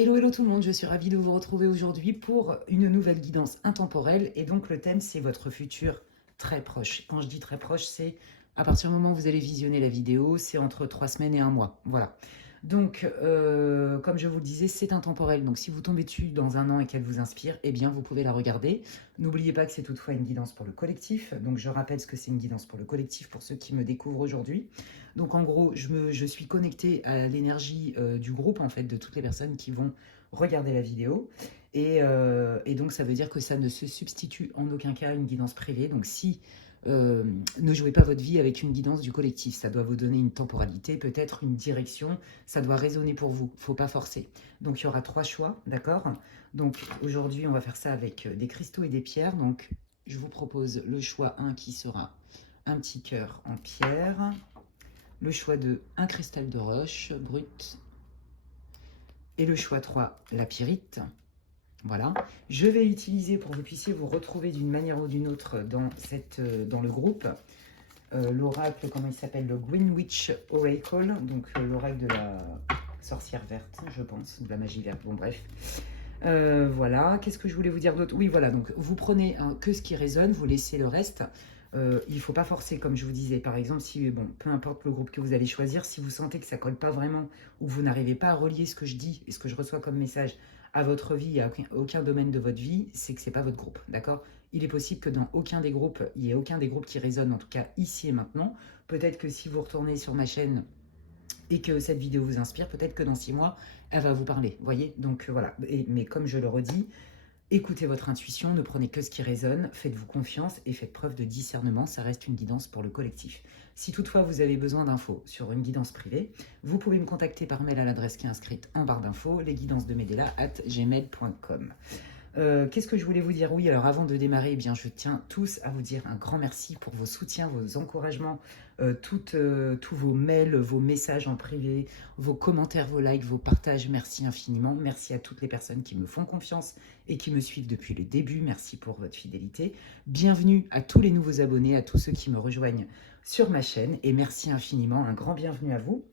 Hello, hello tout le monde, je suis ravie de vous retrouver aujourd'hui pour une nouvelle guidance intemporelle. Et donc le thème, c'est votre futur très proche. Quand je dis très proche, c'est à partir du moment où vous allez visionner la vidéo, c'est entre 3 semaines et un mois. Voilà. Donc, comme je vous le disais, c'est intemporel. Donc si vous tombez dessus dans un an et qu'elle vous inspire, eh bien vous pouvez la regarder. N'oubliez pas que c'est toutefois une guidance pour le collectif. Donc je rappelle ce que c'est une guidance pour le collectif pour ceux qui me découvrent aujourd'hui. Donc en gros, je suis connectée à l'énergie du groupe, en fait, de toutes les personnes qui vont regarder la vidéo. Et donc ça veut dire que ça ne se substitue en aucun cas à une guidance privée. Donc si ne jouez pas votre vie avec une guidance du collectif, ça doit vous donner une temporalité, peut-être une direction, ça doit résonner pour vous, il ne faut pas forcer. Donc il y aura 3 choix, d'accord? Donc aujourd'hui on va faire ça avec des cristaux et des pierres. Donc je vous propose le choix 1 qui sera un petit cœur en pierre, le choix 2, un cristal de roche brut, et le choix 3, la pyrite. Voilà. Je vais utiliser, pour que vous puissiez vous retrouver d'une manière ou d'une autre dans le groupe, l'oracle, comment il s'appelle, le Greenwich Oracle, donc l'oracle de la sorcière verte, je pense, de la magie verte, bon bref. Voilà, qu'est-ce que je voulais vous dire d'autre? Oui, voilà, donc vous prenez que ce qui résonne, vous laissez le reste. Il ne faut pas forcer, comme je vous disais. Par exemple, si, bon, peu importe le groupe que vous allez choisir, si vous sentez que ça ne colle pas vraiment ou vous n'arrivez pas à relier ce que je dis et ce que je reçois comme message à votre vie et à aucun domaine de votre vie, c'est que ce n'est pas votre groupe, d'accord? Il est possible que dans aucun des groupes, il n'y ait aucun des groupes qui résonne, en tout cas ici et maintenant. Peut-être que si vous retournez sur ma chaîne et que cette vidéo vous inspire, peut-être que dans 6 mois, elle va vous parler, voyez? Donc voilà, mais comme je le redis, écoutez votre intuition, ne prenez que ce qui résonne, faites-vous confiance et faites preuve de discernement, ça reste une guidance pour le collectif. Si toutefois vous avez besoin d'infos sur une guidance privée, vous pouvez me contacter par mail à l'adresse qui est inscrite en barre d'infos, lesguidancesdemedela@gmail.com. Qu'est-ce que je voulais vous dire? Oui, alors avant de démarrer, eh bien, je tiens tous à vous dire un grand merci pour vos soutiens, vos encouragements, tous vos mails, vos messages en privé, vos commentaires, vos likes, vos partages. Merci infiniment. Merci à toutes les personnes qui me font confiance et qui me suivent depuis le début. Merci pour votre fidélité. Bienvenue à tous les nouveaux abonnés, à tous ceux qui me rejoignent sur ma chaîne. Et merci infiniment. Un grand bienvenue à vous.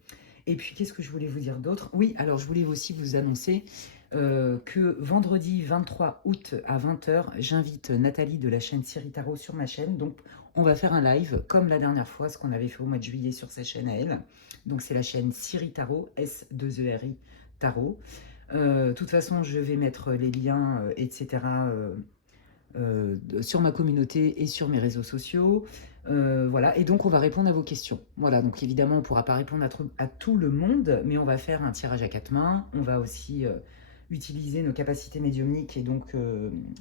Et puis, qu'est-ce que je voulais vous dire d'autre? Oui, alors je voulais aussi vous annoncer que vendredi 23 août à 20h, j'invite Nathalie de la chaîne Siri Tarot sur ma chaîne. Donc, on va faire un live comme la dernière fois, ce qu'on avait fait au mois de juillet sur sa chaîne à elle. Donc, c'est la chaîne Siri Tarot, S2ERI Tarot. De toute façon, je vais mettre les liens, etc., sur ma communauté et sur mes réseaux sociaux. Voilà, et donc on va répondre à vos questions. Voilà, donc évidemment, on ne pourra pas répondre à tout le monde, mais on va faire un tirage à 4 mains. On va aussi utiliser nos capacités médiumniques et donc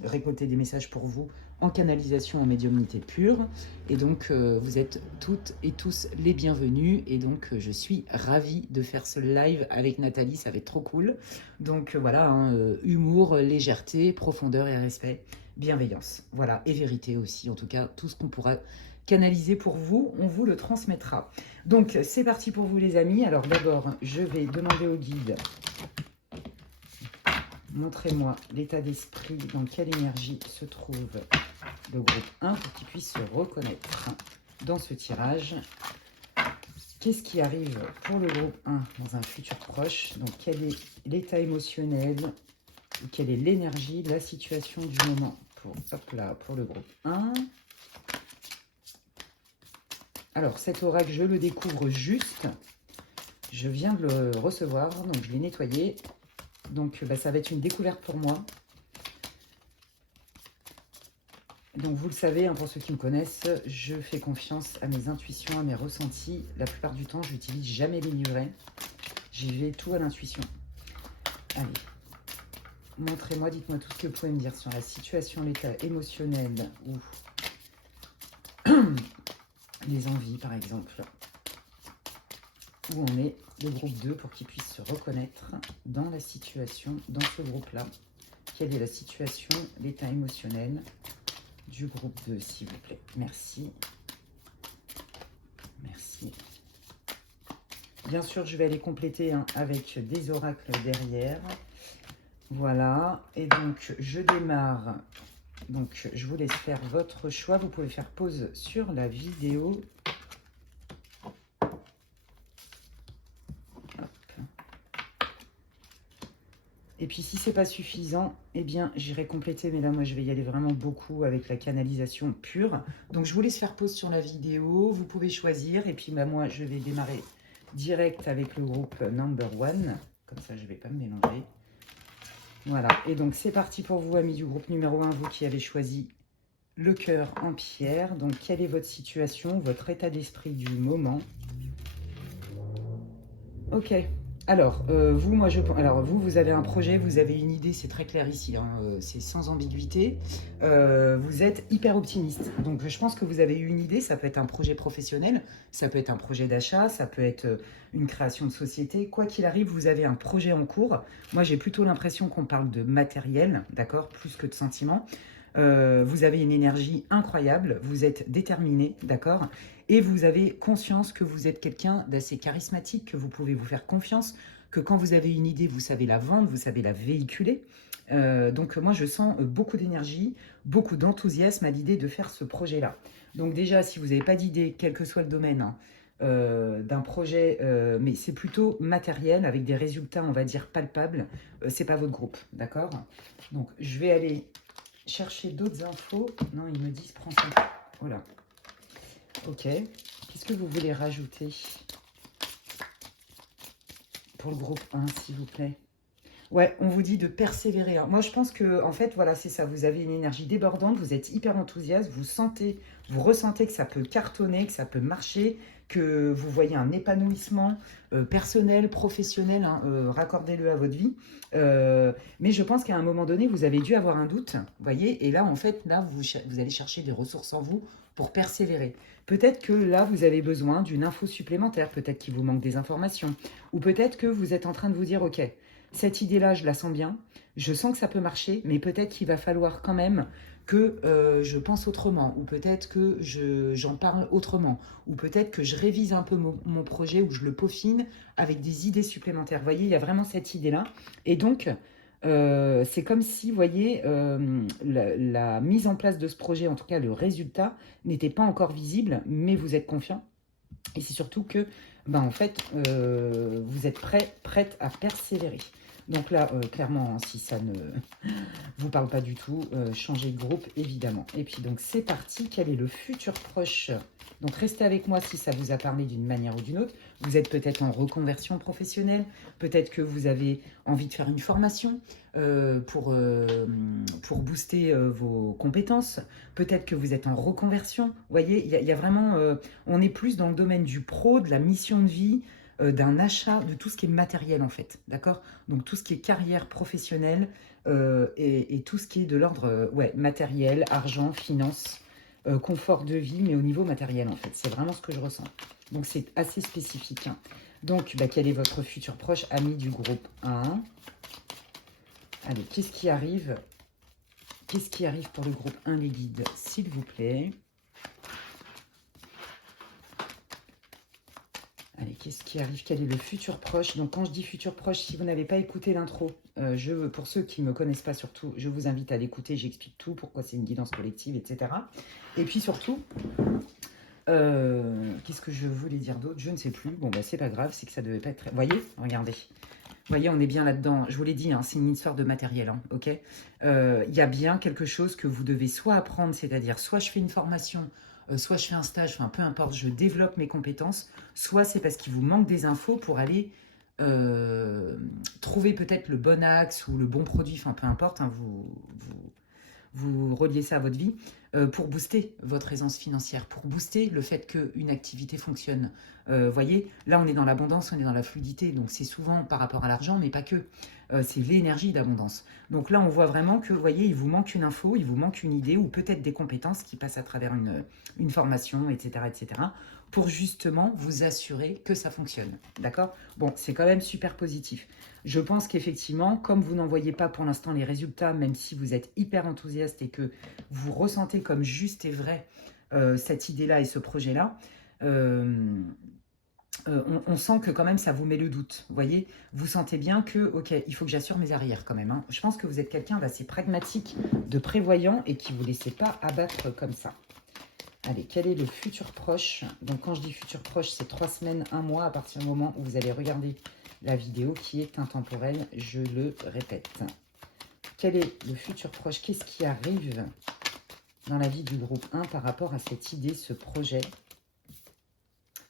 récolter des messages pour vous en canalisation en médiumnité pure. Et donc, vous êtes toutes et tous les bienvenus. Et donc, je suis ravie de faire ce live avec Nathalie, ça va être trop cool. Donc, voilà, hein, humour, légèreté, profondeur et respect, bienveillance. Voilà, et vérité aussi. En tout cas, tout ce qu'on pourra canaliser pour vous, on vous le transmettra. Donc, c'est parti pour vous, les amis. Alors, d'abord, je vais demander au guide. Montrez-moi l'état d'esprit, dans quelle énergie se trouve le groupe 1 pour qu'il puisse se reconnaître dans ce tirage. Qu'est-ce qui arrive pour le groupe 1 dans un futur proche? Donc, quel est l'état émotionnel? Quelle est l'énergie, la situation du moment pour le groupe 1? Alors, cet oracle, je le découvre juste. Je viens de le recevoir, donc je l'ai nettoyé. Donc, ça va être une découverte pour moi. Donc, vous le savez, hein, pour ceux qui me connaissent, je fais confiance à mes intuitions, à mes ressentis. La plupart du temps, je n'utilise jamais les livrets. J'y vais tout à l'intuition. Allez, montrez-moi, dites-moi tout ce que vous pouvez me dire sur la situation, l'état émotionnel ou les envies, par exemple. Où on est le groupe 2 pour qu'il puisse se reconnaître dans la situation, dans ce groupe-là. Quelle est la situation, l'état émotionnel du groupe 2, s'il vous plaît. Merci. Merci. Bien sûr, je vais aller compléter avec des oracles derrière. Voilà. Et donc, je démarre. Donc, je vous laisse faire votre choix. Vous pouvez faire pause sur la vidéo. Hop. Et puis si c'est pas suffisant, eh bien j'irai compléter. Mais là, moi, je vais y aller vraiment beaucoup avec la canalisation pure. Donc je vous laisse faire pause sur la vidéo. Vous pouvez choisir. Et puis bah, moi, je vais démarrer direct avec le groupe number one. Comme ça, je ne vais pas me mélanger. Voilà. Et donc c'est parti pour vous, amis du groupe numéro 1, vous qui avez choisi le cœur en pierre. Donc quelle est votre situation, votre état d'esprit du moment? Ok. Alors, vous avez un projet, vous avez une idée, c'est très clair ici, hein, c'est sans ambiguïté. Vous êtes hyper optimiste. Donc, je pense que vous avez eu une idée, ça peut être un projet professionnel, ça peut être un projet d'achat, ça peut être une création de société. Quoi qu'il arrive, vous avez un projet en cours. Moi, j'ai plutôt l'impression qu'on parle de matériel, d'accord, plus que de sentiments. Vous avez une énergie incroyable, vous êtes déterminé, d'accord? Et vous avez conscience que vous êtes quelqu'un d'assez charismatique, que vous pouvez vous faire confiance, que quand vous avez une idée, vous savez la vendre, vous savez la véhiculer. Donc moi, je sens beaucoup d'énergie, beaucoup d'enthousiasme à l'idée de faire ce projet-là. Donc déjà, si vous n'avez pas d'idée, quel que soit le domaine, hein, d'un projet, mais c'est plutôt matériel, avec des résultats, on va dire, palpables, c'est pas votre groupe, d'accord? Donc je vais aller chercher d'autres infos. Non, ils me disent prends ça. Voilà. Ok. Qu'est-ce que vous voulez rajouter pour le groupe 1, s'il vous plaît? Ouais, on vous dit de persévérer, hein. Moi, je pense que, en fait, voilà, c'est ça. Vous avez une énergie débordante, vous êtes hyper enthousiaste, vous ressentez que ça peut cartonner, que ça peut marcher, que vous voyez un épanouissement personnel, professionnel, hein, raccordez-le à votre vie. Mais je pense qu'à un moment donné, vous avez dû avoir un doute, vous voyez, et là, en fait, là, vous allez chercher des ressources en vous pour persévérer. Peut-être que là, vous avez besoin d'une info supplémentaire, peut-être qu'il vous manque des informations, ou peut-être que vous êtes en train de vous dire, ok, cette idée-là, je la sens bien, je sens que ça peut marcher, mais peut-être qu'il va falloir quand même que je pense autrement, ou peut-être que j'en parle autrement, ou peut-être que je révise un peu mon projet, ou je le peaufine avec des idées supplémentaires. Vous voyez, il y a vraiment cette idée-là. Et donc, c'est comme si, vous voyez, la mise en place de ce projet, en tout cas le résultat, n'était pas encore visible, mais vous êtes confiant. Et c'est surtout que, ben, en fait, vous êtes prête à persévérer. Donc là, clairement, hein, si ça ne vous parle pas du tout, changez de groupe, évidemment. Et puis donc, c'est parti. Quel est le futur proche? Donc, restez avec moi si ça vous a parlé d'une manière ou d'une autre. Vous êtes peut-être en reconversion professionnelle. Peut-être que vous avez envie de faire une formation pour booster vos compétences. Peut-être que vous êtes en reconversion. Vous voyez, il y a vraiment... on est plus dans le domaine du pro, de la mission de vie, d'un achat, de tout ce qui est matériel en fait, d'accord? Donc tout ce qui est carrière professionnelle et tout ce qui est de l'ordre ouais, matériel, argent, finance, confort de vie, mais au niveau matériel en fait. C'est vraiment ce que je ressens. Donc c'est assez spécifique, hein. Donc bah, quel est votre futur proche, ami du groupe 1? Allez, qu'est-ce qui arrive? Qu'est-ce qui arrive pour le groupe 1, les guides, s'il vous plaît? Allez, qu'est-ce qui arrive? Quel est le futur proche? Donc, quand je dis futur proche, si vous n'avez pas écouté l'intro, pour ceux qui ne me connaissent pas surtout, je vous invite à l'écouter. J'explique tout, pourquoi c'est une guidance collective, etc. Et puis surtout, qu'est-ce que je voulais dire d'autre? Je ne sais plus. Bon, bah, c'est pas grave, c'est que ça devait pas être... Vous voyez? Regardez. Vous voyez, on est bien là-dedans. Je vous l'ai dit, hein, c'est une histoire de matériel, hein, ok? Il y a bien quelque chose que vous devez soit apprendre, c'est-à-dire soit je fais une formation, soit je fais un stage, enfin peu importe, je développe mes compétences, soit c'est parce qu'il vous manque des infos pour aller trouver peut-être le bon axe ou le bon produit, enfin peu importe, hein, vous reliez ça à votre vie, pour booster votre aisance financière, pour booster le fait qu'une activité fonctionne. Voyez, là on est dans l'abondance, on est dans la fluidité, donc c'est souvent par rapport à l'argent, mais pas que. C'est l'énergie d'abondance. Donc là on voit vraiment que, vous voyez, il vous manque une info, il vous manque une idée, ou peut-être des compétences qui passent à travers une formation, etc., etc., pour justement vous assurer que ça fonctionne. D'accord? Bon, c'est quand même super positif. Je pense qu'effectivement, comme vous n'en voyez pas pour l'instant les résultats, même si vous êtes hyper enthousiaste et que vous ressentez comme juste et vrai cette idée-là et ce projet-là, on sent que quand même ça vous met le doute. Vous voyez, vous sentez bien que, ok, il faut que j'assure mes arrières quand même, hein. Je pense que vous êtes quelqu'un d'assez pragmatique, de prévoyant et qui ne vous laissez pas abattre comme ça. Allez, quel est le futur proche? Donc quand je dis futur proche, c'est 3 semaines, 1 mois à partir du moment où vous allez regarder la vidéo qui est intemporelle, je le répète. Quel est le futur proche? Qu'est-ce qui arrive dans la vie du groupe 1 par rapport à cette idée, ce projet?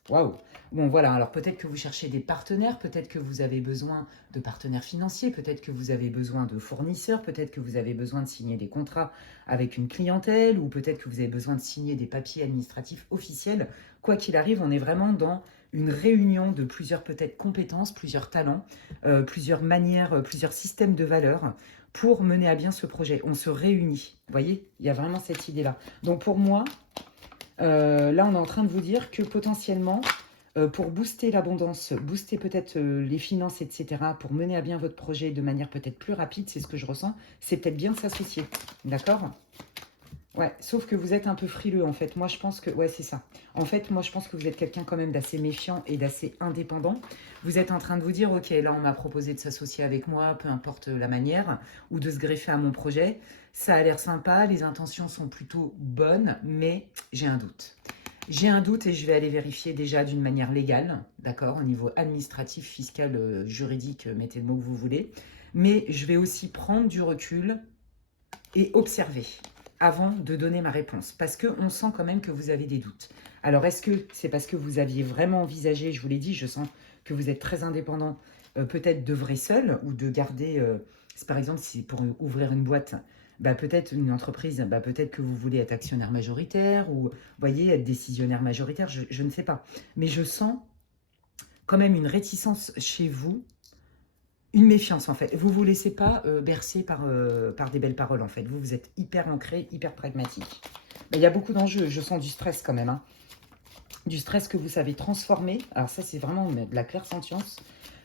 Waouh! Bon, voilà, alors peut-être que vous cherchez des partenaires, peut-être que vous avez besoin de partenaires financiers, peut-être que vous avez besoin de fournisseurs, peut-être que vous avez besoin de signer des contrats avec une clientèle, ou peut-être que vous avez besoin de signer des papiers administratifs officiels. Quoi qu'il arrive, on est vraiment dans une réunion de plusieurs peut-être compétences, plusieurs talents, plusieurs manières, plusieurs systèmes de valeurs pour mener à bien ce projet. On se réunit, vous voyez? Il y a vraiment cette idée-là. Donc pour moi, là, on est en train de vous dire que potentiellement, pour booster l'abondance, booster peut-être les finances, etc., pour mener à bien votre projet de manière peut-être plus rapide, c'est ce que je ressens, c'est peut-être bien de s'associer. D'accord? Ouais, sauf que vous êtes un peu frileux, en fait. Moi, je pense que... Ouais, c'est ça. En fait, moi, je pense que vous êtes quelqu'un quand même d'assez méfiant et d'assez indépendant. Vous êtes en train de vous dire, ok, là, on m'a proposé de s'associer avec moi, peu importe la manière, ou de se greffer à mon projet. Ça a l'air sympa, les intentions sont plutôt bonnes, mais j'ai un doute. J'ai un doute et je vais aller vérifier déjà d'une manière légale, d'accord, au niveau administratif, fiscal, juridique, mettez le mot que vous voulez. Mais je vais aussi prendre du recul et observer avant de donner ma réponse. Parce qu'on sent quand même que vous avez des doutes. Alors, est-ce que c'est parce que vous aviez vraiment envisagé, je vous l'ai dit, je sens que vous êtes très indépendant, peut-être d'œuvrer seul ou de garder, par exemple, si pour ouvrir une boîte, bah, peut-être une entreprise, bah, peut-être que vous voulez être actionnaire majoritaire ou, voyez, être décisionnaire majoritaire, je ne sais pas. Mais je sens quand même une réticence chez vous, une méfiance en fait. Vous ne vous laissez pas bercer par des belles paroles en fait. Vous êtes hyper ancré, hyper pragmatique. Mais il y a beaucoup d'enjeux, je sens du stress quand même. Hein. Du stress que vous savez transformer. Alors ça c'est vraiment de la clairsentience.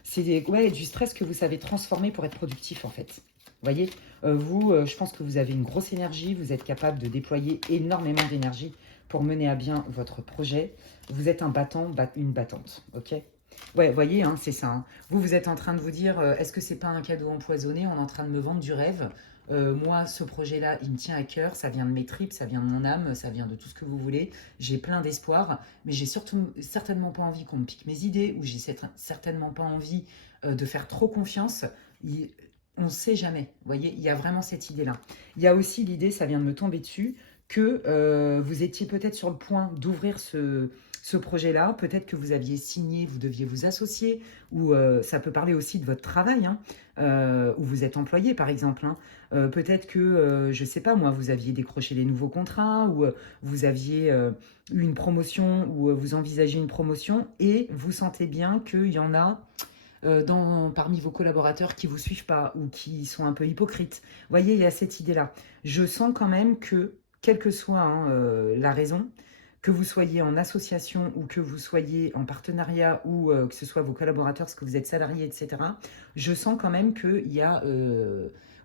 C'est du stress que vous savez transformer pour être productif en fait. Vous voyez, je pense que vous avez une grosse énergie. Vous êtes capable de déployer énormément d'énergie pour mener à bien votre projet. Vous êtes un battant, une battante. Ok ? Ouais, vous voyez, hein, c'est ça. Hein. Vous êtes en train de vous dire, est-ce que c'est pas un cadeau empoisonné? On est en train de me vendre du rêve. Moi, ce projet-là, il me tient à cœur. Ça vient de mes tripes, ça vient de mon âme, ça vient de tout ce que vous voulez. J'ai plein d'espoir, mais j'ai surtout certainement pas envie qu'on me pique mes idées ou j'ai certainement pas envie de faire trop confiance. On ne sait jamais. Vous voyez, il y a vraiment cette idée-là. Il y a aussi l'idée, ça vient de me tomber dessus, que vous étiez peut-être sur le point d'ouvrir ce projet-là, peut-être que vous aviez signé, vous deviez vous associer, ou ça peut parler aussi de votre travail, hein, où vous êtes employé par exemple. Hein. Peut-être que, je ne sais pas moi, vous aviez décroché les nouveaux contrats, ou vous aviez eu une promotion, ou vous envisagez une promotion, et vous sentez bien qu'il y en a parmi vos collaborateurs qui ne vous suivent pas, ou qui sont un peu hypocrites. Vous voyez, il y a cette idée-là. Je sens quand même que, quelle que soit hein, la raison, que vous soyez en association ou que vous soyez en partenariat ou que ce soit vos collaborateurs, parce que vous êtes salarié, etc., je sens quand même que il y a,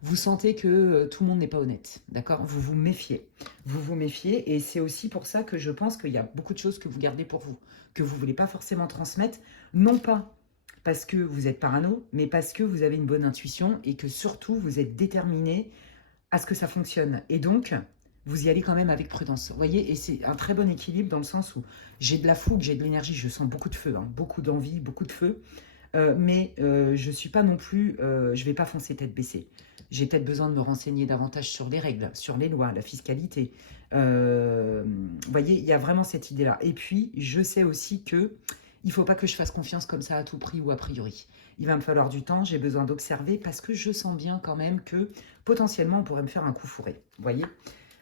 vous sentez que tout le monde n'est pas honnête, d'accord? Vous vous méfiez. Vous vous méfiez et c'est aussi pour ça que je pense qu'il y a beaucoup de choses que vous gardez pour vous, que vous ne voulez pas forcément transmettre, non pas parce que vous êtes parano, mais parce que vous avez une bonne intuition et que surtout vous êtes déterminé à ce que ça fonctionne. Et donc, vous y allez quand même avec prudence. Vous voyez, et c'est un très bon équilibre dans le sens où j'ai de la fougue, j'ai de l'énergie, je sens beaucoup de feu, hein, beaucoup d'envie, beaucoup de feu. Mais je ne suis pas non plus, je ne vais pas foncer tête baissée. J'ai peut-être besoin de me renseigner davantage sur les règles, sur les lois, la fiscalité. Vous voyez, il y a vraiment cette idée-là. Et puis, je sais aussi que il ne faut pas que je fasse confiance comme ça à tout prix ou a priori. Il va me falloir du temps, j'ai besoin d'observer parce que je sens bien quand même que potentiellement on pourrait me faire un coup fourré. Vous voyez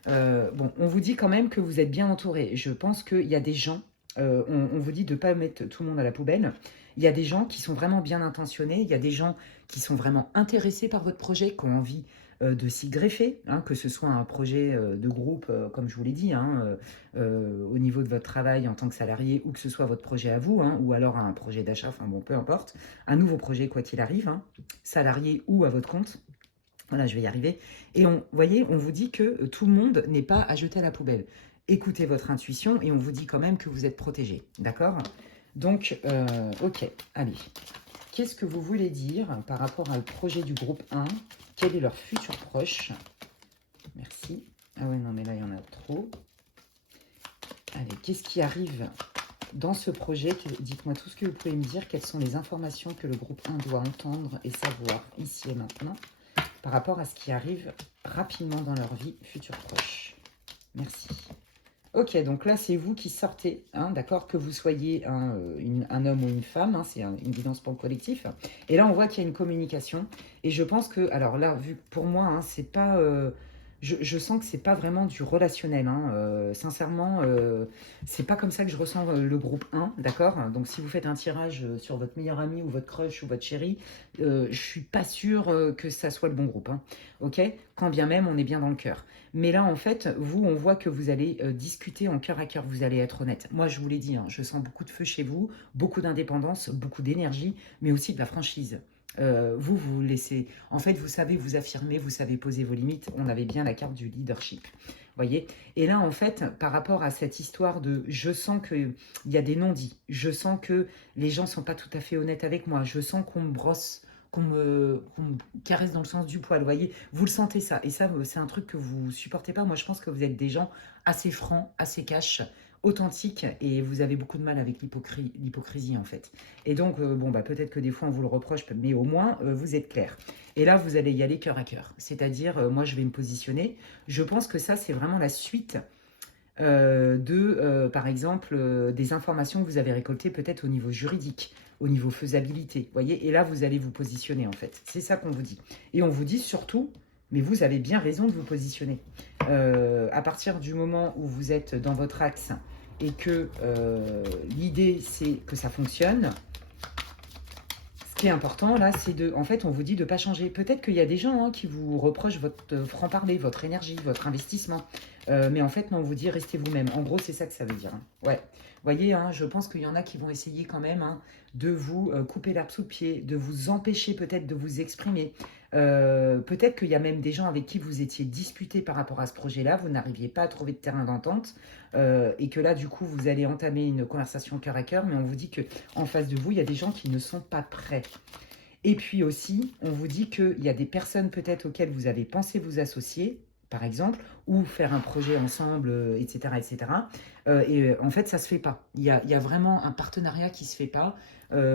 bon, on vous dit quand même que vous êtes bien entouré. Je pense qu'il y a des gens, on vous dit de ne pas mettre tout le monde à la poubelle. Il y a des gens qui sont vraiment bien intentionnés, il y a des gens qui sont vraiment intéressés par votre projet, qui ont envie de s'y greffer, hein, que ce soit un projet de groupe, comme je vous l'ai dit, hein, au niveau de votre travail en tant que salarié, ou que ce soit votre projet à vous, hein, ou alors un projet d'achat, enfin bon, peu importe, un nouveau projet quoi qu'il arrive, hein, salarié ou à votre compte. Voilà, je vais y arriver. Et vous voyez, on vous dit que tout le monde n'est pas à jeter à la poubelle. Écoutez votre intuition et on vous dit quand même que vous êtes protégé. D'accord? Donc, ok, allez. Qu'est-ce que vous voulez dire par rapport au projet du groupe 1? Quel est leur futur proche? Merci. Ah ouais, non, mais là, il y en a trop. Allez, qu'est-ce qui arrive dans ce projet, dites-moi tout ce que vous pouvez me dire. Quelles sont les informations que le groupe 1 doit entendre et savoir ici et maintenant par rapport à ce qui arrive rapidement dans leur vie future proche. Merci. Ok, donc là, c'est vous qui sortez, hein, d'accord, que vous soyez un homme ou une femme, hein, c'est une guidance pour le collectif. Et là, on voit qu'il y a une communication. Et je pense que, alors là, vu que pour moi, hein, c'est pas... je sens que c'est pas vraiment du relationnel, hein, sincèrement, c'est pas comme ça que je ressens le groupe 1, d'accord. Donc si vous faites un tirage sur votre meilleur ami ou votre crush ou votre chéri, je suis pas sûre que ça soit le bon groupe, hein, ok. Quand bien même, on est bien dans le cœur. Mais là, en fait, vous, on voit que vous allez discuter en cœur à cœur, vous allez être honnête. Moi, je vous l'ai dit, hein, je sens beaucoup de feu chez vous, beaucoup d'indépendance, beaucoup d'énergie, mais aussi de la franchise. Vous laissez... En fait, vous savez vous affirmer, vous savez poser vos limites. On avait bien la carte du leadership. Voyez. Et là, en fait, par rapport à cette histoire de... Je sens qu'il y a des non-dits. Je sens que les gens ne sont pas tout à fait honnêtes avec moi. Je sens qu'on me brosse, qu'on me caresse dans le sens du poil. Vous voyez, vous le sentez ça. Et ça, c'est un truc que vous supportez pas. Moi, je pense que vous êtes des gens assez francs, assez cash, authentiques. Et vous avez beaucoup de mal avec l'hypocrisie, en fait. Et donc, bon, bah, peut-être que des fois, on vous le reproche, mais au moins, vous êtes clair. Et là, vous allez y aller cœur à cœur. C'est-à-dire, moi, je vais me positionner. Je pense que ça, c'est vraiment la suite par exemple, des informations que vous avez récoltées peut-être au niveau juridique, au niveau faisabilité. Voyez. Et là, vous allez vous positionner, en fait. C'est ça qu'on vous dit. Et on vous dit surtout, mais vous avez bien raison de vous positionner. À partir du moment où vous êtes dans votre axe et que l'idée, c'est que ça fonctionne, ce qui est important, là, c'est de... En fait, on vous dit de ne pas changer. Peut-être qu'il y a des gens qui vous reprochent votre franc-parler, votre énergie, votre investissement. Mais en fait, non, on vous dit restez vous-même. En gros, c'est ça que ça veut dire. Hein. Ouais. Vous voyez, hein, je pense qu'il y en a qui vont essayer quand même de vous couper l'herbe sous le pied, de vous empêcher peut-être de vous exprimer. Peut-être qu'il y a même des gens avec qui vous étiez disputés par rapport à ce projet-là, vous n'arriviez pas à trouver de terrain d'entente, et que là, du coup, vous allez entamer une conversation cœur à cœur, mais on vous dit qu'en face de vous, il y a des gens qui ne sont pas prêts. Et puis aussi, on vous dit qu'il y a des personnes peut-être auxquelles vous avez pensé vous associer, par exemple, ou faire un projet ensemble, etc. etc. En fait, ça ne se fait pas. Il y a vraiment un partenariat qui ne se fait pas,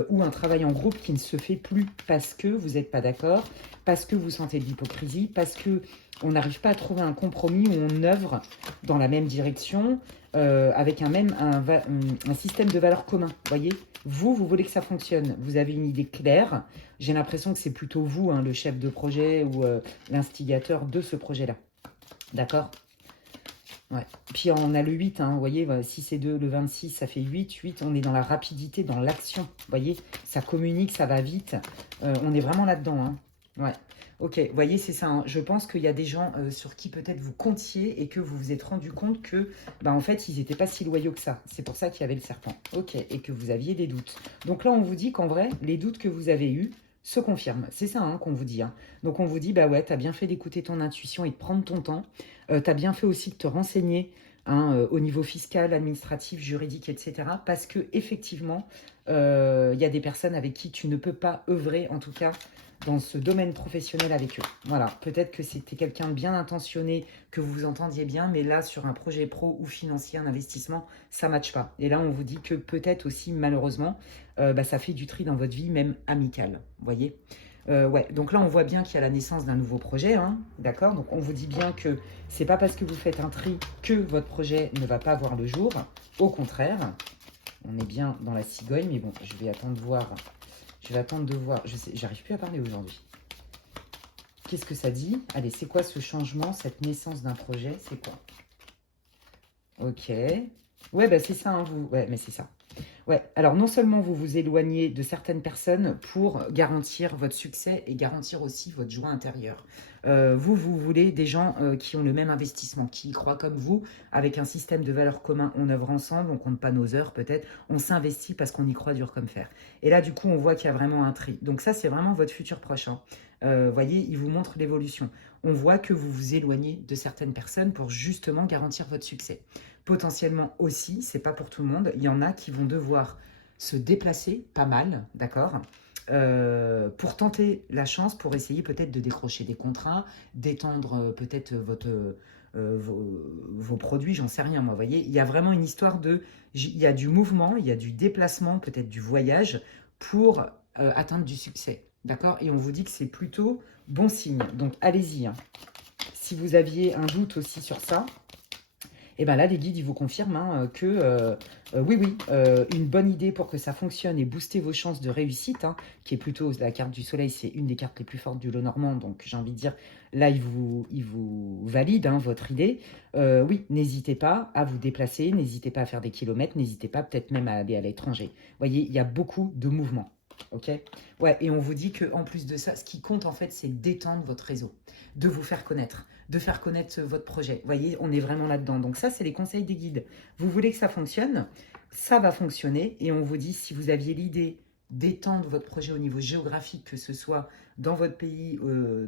ou un travail en groupe qui ne se fait plus parce que vous n'êtes pas d'accord, parce que vous sentez de l'hypocrisie, parce qu'on n'arrive pas à trouver un compromis où on œuvre dans la même direction, avec un système de valeurs commun, voyez. Vous voulez que ça fonctionne, vous avez une idée claire. J'ai l'impression que c'est plutôt vous, le chef de projet ou l'instigateur de ce projet-là. D'accord. Ouais. Puis on a le 8, vous voyez, 6 et 2, le 26, ça fait 8. 8, on est dans la rapidité, dans l'action. Vous voyez, ça communique, ça va vite. On est vraiment là-dedans. Ouais. Ok, vous voyez, c'est ça. Je pense qu'il y a des gens sur qui peut-être vous comptiez et que vous vous êtes rendu compte que, en fait, ils n'étaient pas si loyaux que ça. C'est pour ça qu'il y avait le serpent. Ok, et que vous aviez des doutes. Donc là, on vous dit qu'en vrai, les doutes que vous avez eus se confirment. C'est ça qu'on vous dit. Donc on vous dit, bah ouais, tu as bien fait d'écouter ton intuition et de prendre ton temps. Tu as bien fait aussi de te renseigner au niveau fiscal, administratif, juridique, etc. Parce que effectivement, il y a des personnes avec qui tu ne peux pas œuvrer, en tout cas, dans ce domaine professionnel avec eux. Voilà, peut-être que c'était quelqu'un de bien intentionné, que vous vous entendiez bien, mais là, sur un projet pro ou financier, un investissement, ça ne matche pas. Et là, on vous dit que peut-être aussi, malheureusement, ça fait du tri dans votre vie, même amicale. Vous voyez. Ouais, donc là, on voit bien qu'il y a la naissance d'un nouveau projet, d'accord. Donc, on vous dit bien que c'est pas parce que vous faites un tri que votre projet ne va pas voir le jour. Au contraire, on est bien dans la cigogne, mais bon, je vais attendre de voir. Je vais attendre de voir. Je sais, j'arrive plus à parler aujourd'hui. Qu'est-ce que ça dit? Allez, c'est quoi ce changement, cette naissance d'un projet? C'est quoi? Ok. Ouais, bah c'est ça, vous. Ouais, mais c'est ça. Ouais, alors non seulement vous vous éloignez de certaines personnes pour garantir votre succès et garantir aussi votre joie intérieure. Vous voulez des gens qui ont le même investissement, qui y croient comme vous, avec un système de valeurs commun. On œuvre ensemble, on compte pas nos heures peut-être, on s'investit parce qu'on y croit dur comme fer. Et là, du coup, on voit qu'il y a vraiment un tri. Donc ça, c'est vraiment votre futur proche. Voyez, il vous montre l'évolution. On voit que vous vous éloignez de certaines personnes pour justement garantir votre succès. Potentiellement aussi, c'est pas pour tout le monde, il y en a qui vont devoir se déplacer pas mal, d'accord, pour tenter la chance, pour essayer peut-être de décrocher des contrats, d'étendre peut-être vos produits, j'en sais rien moi, vous voyez. Il y a vraiment une histoire il y a du mouvement, il y a du déplacement, peut-être du voyage pour atteindre du succès, d'accord? Et on vous dit que c'est plutôt bon signe, donc allez-y, hein. Si vous aviez un doute aussi sur ça, et bien là, les guides, ils vous confirment hein, que oui, une bonne idée pour que ça fonctionne et booster vos chances de réussite, hein, qui est plutôt la carte du soleil, c'est une des cartes les plus fortes du lot normand, donc j'ai envie de dire, là, il vous valide hein, votre idée. Oui, n'hésitez pas à vous déplacer, n'hésitez pas à faire des kilomètres, n'hésitez pas peut-être même à aller à l'étranger. Vous voyez, il y a beaucoup de mouvements. Ok. Ouais, et on vous dit qu'en plus de ça, ce qui compte en fait, c'est d'étendre votre réseau, de vous faire connaître, de faire connaître votre projet. Vous voyez, on est vraiment là-dedans. Donc ça, c'est les conseils des guides. Vous voulez que ça fonctionne, ça va fonctionner. Et on vous dit, si vous aviez l'idée d'étendre votre projet au niveau géographique, que ce soit dans votre pays,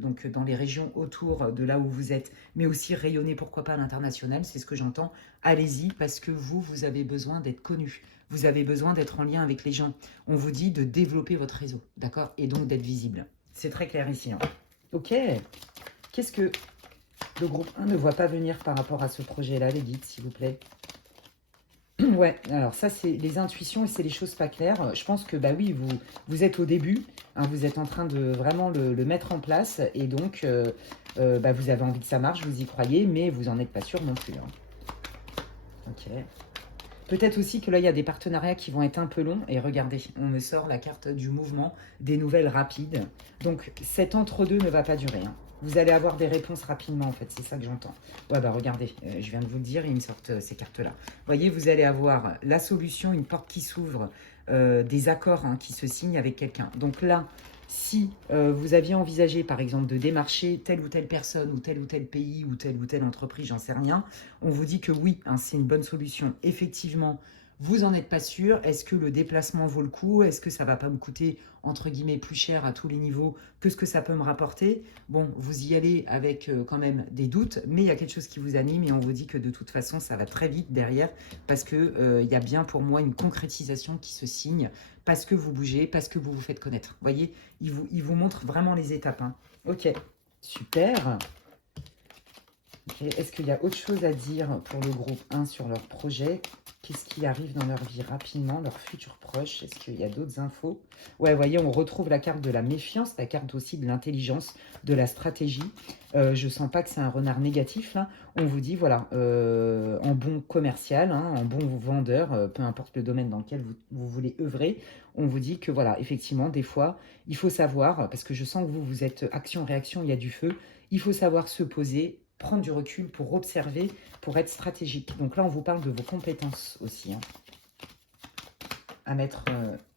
donc dans les régions autour de là où vous êtes, mais aussi rayonner, pourquoi pas à l'international, c'est ce que j'entends. Allez-y, parce que vous avez besoin d'être connu. Vous avez besoin d'être en lien avec les gens. On vous dit de développer votre réseau, d'accord? Et donc d'être visible. C'est très clair ici. Hein. Ok. Qu'est-ce que le groupe 1 ne voit pas venir par rapport à ce projet-là, les guides, s'il vous plaît? Ouais, alors ça, c'est les intuitions et c'est les choses pas claires. Je pense que, bah oui, vous êtes au début, hein, vous êtes en train de vraiment le mettre en place et donc, bah, vous avez envie que ça marche, vous y croyez, mais vous n'en êtes pas sûr non plus. Hein. Ok. Peut-être aussi que là, il y a des partenariats qui vont être un peu longs. Et regardez, on me sort la carte du mouvement, des nouvelles rapides. Donc, cet entre-deux ne va pas durer. Hein. Vous allez avoir des réponses rapidement, en fait. C'est ça que j'entends. Ouais, bah regardez, je viens de vous le dire, ils me sortent ces cartes-là. Vous voyez, vous allez avoir la solution, une porte qui s'ouvre, des accords hein, qui se signent avec quelqu'un. Donc là, si vous aviez envisagé, par exemple, de démarcher telle ou telle personne, ou tel pays, ou telle entreprise, j'en sais rien, on vous dit que oui, hein, c'est une bonne solution. Effectivement, vous n'en êtes pas sûr. Est-ce que le déplacement vaut le coup? Est-ce que ça ne va pas me coûter, entre guillemets, plus cher à tous les niveaux que ce que ça peut me rapporter? Bon, vous y allez avec quand même des doutes, mais il y a quelque chose qui vous anime et on vous dit que de toute façon, ça va très vite derrière parce qu'il y a bien pour moi une concrétisation qui se signe parce que vous bougez, parce que vous vous faites connaître. Vous voyez, il vous montre vraiment les étapes. Hein. Ok, super. Okay. Est-ce qu'il y a autre chose à dire pour le groupe 1 sur leur projet? Qu'est-ce qui arrive dans leur vie rapidement, leurs futurs proches? Est-ce qu'il y a d'autres infos? Ouais, vous voyez, on retrouve la carte de la méfiance, la carte aussi de l'intelligence, de la stratégie. Je ne sens pas que c'est un renard négatif. Là. On vous dit, voilà, en bon commercial, hein, en bon vendeur, peu importe le domaine dans lequel vous voulez œuvrer, on vous dit que, voilà, effectivement, des fois, il faut savoir, parce que je sens que vous êtes action-réaction, il y a du feu, il faut savoir se poser, prendre du recul pour observer, pour être stratégique. Donc là, on vous parle de vos compétences aussi, hein, à mettre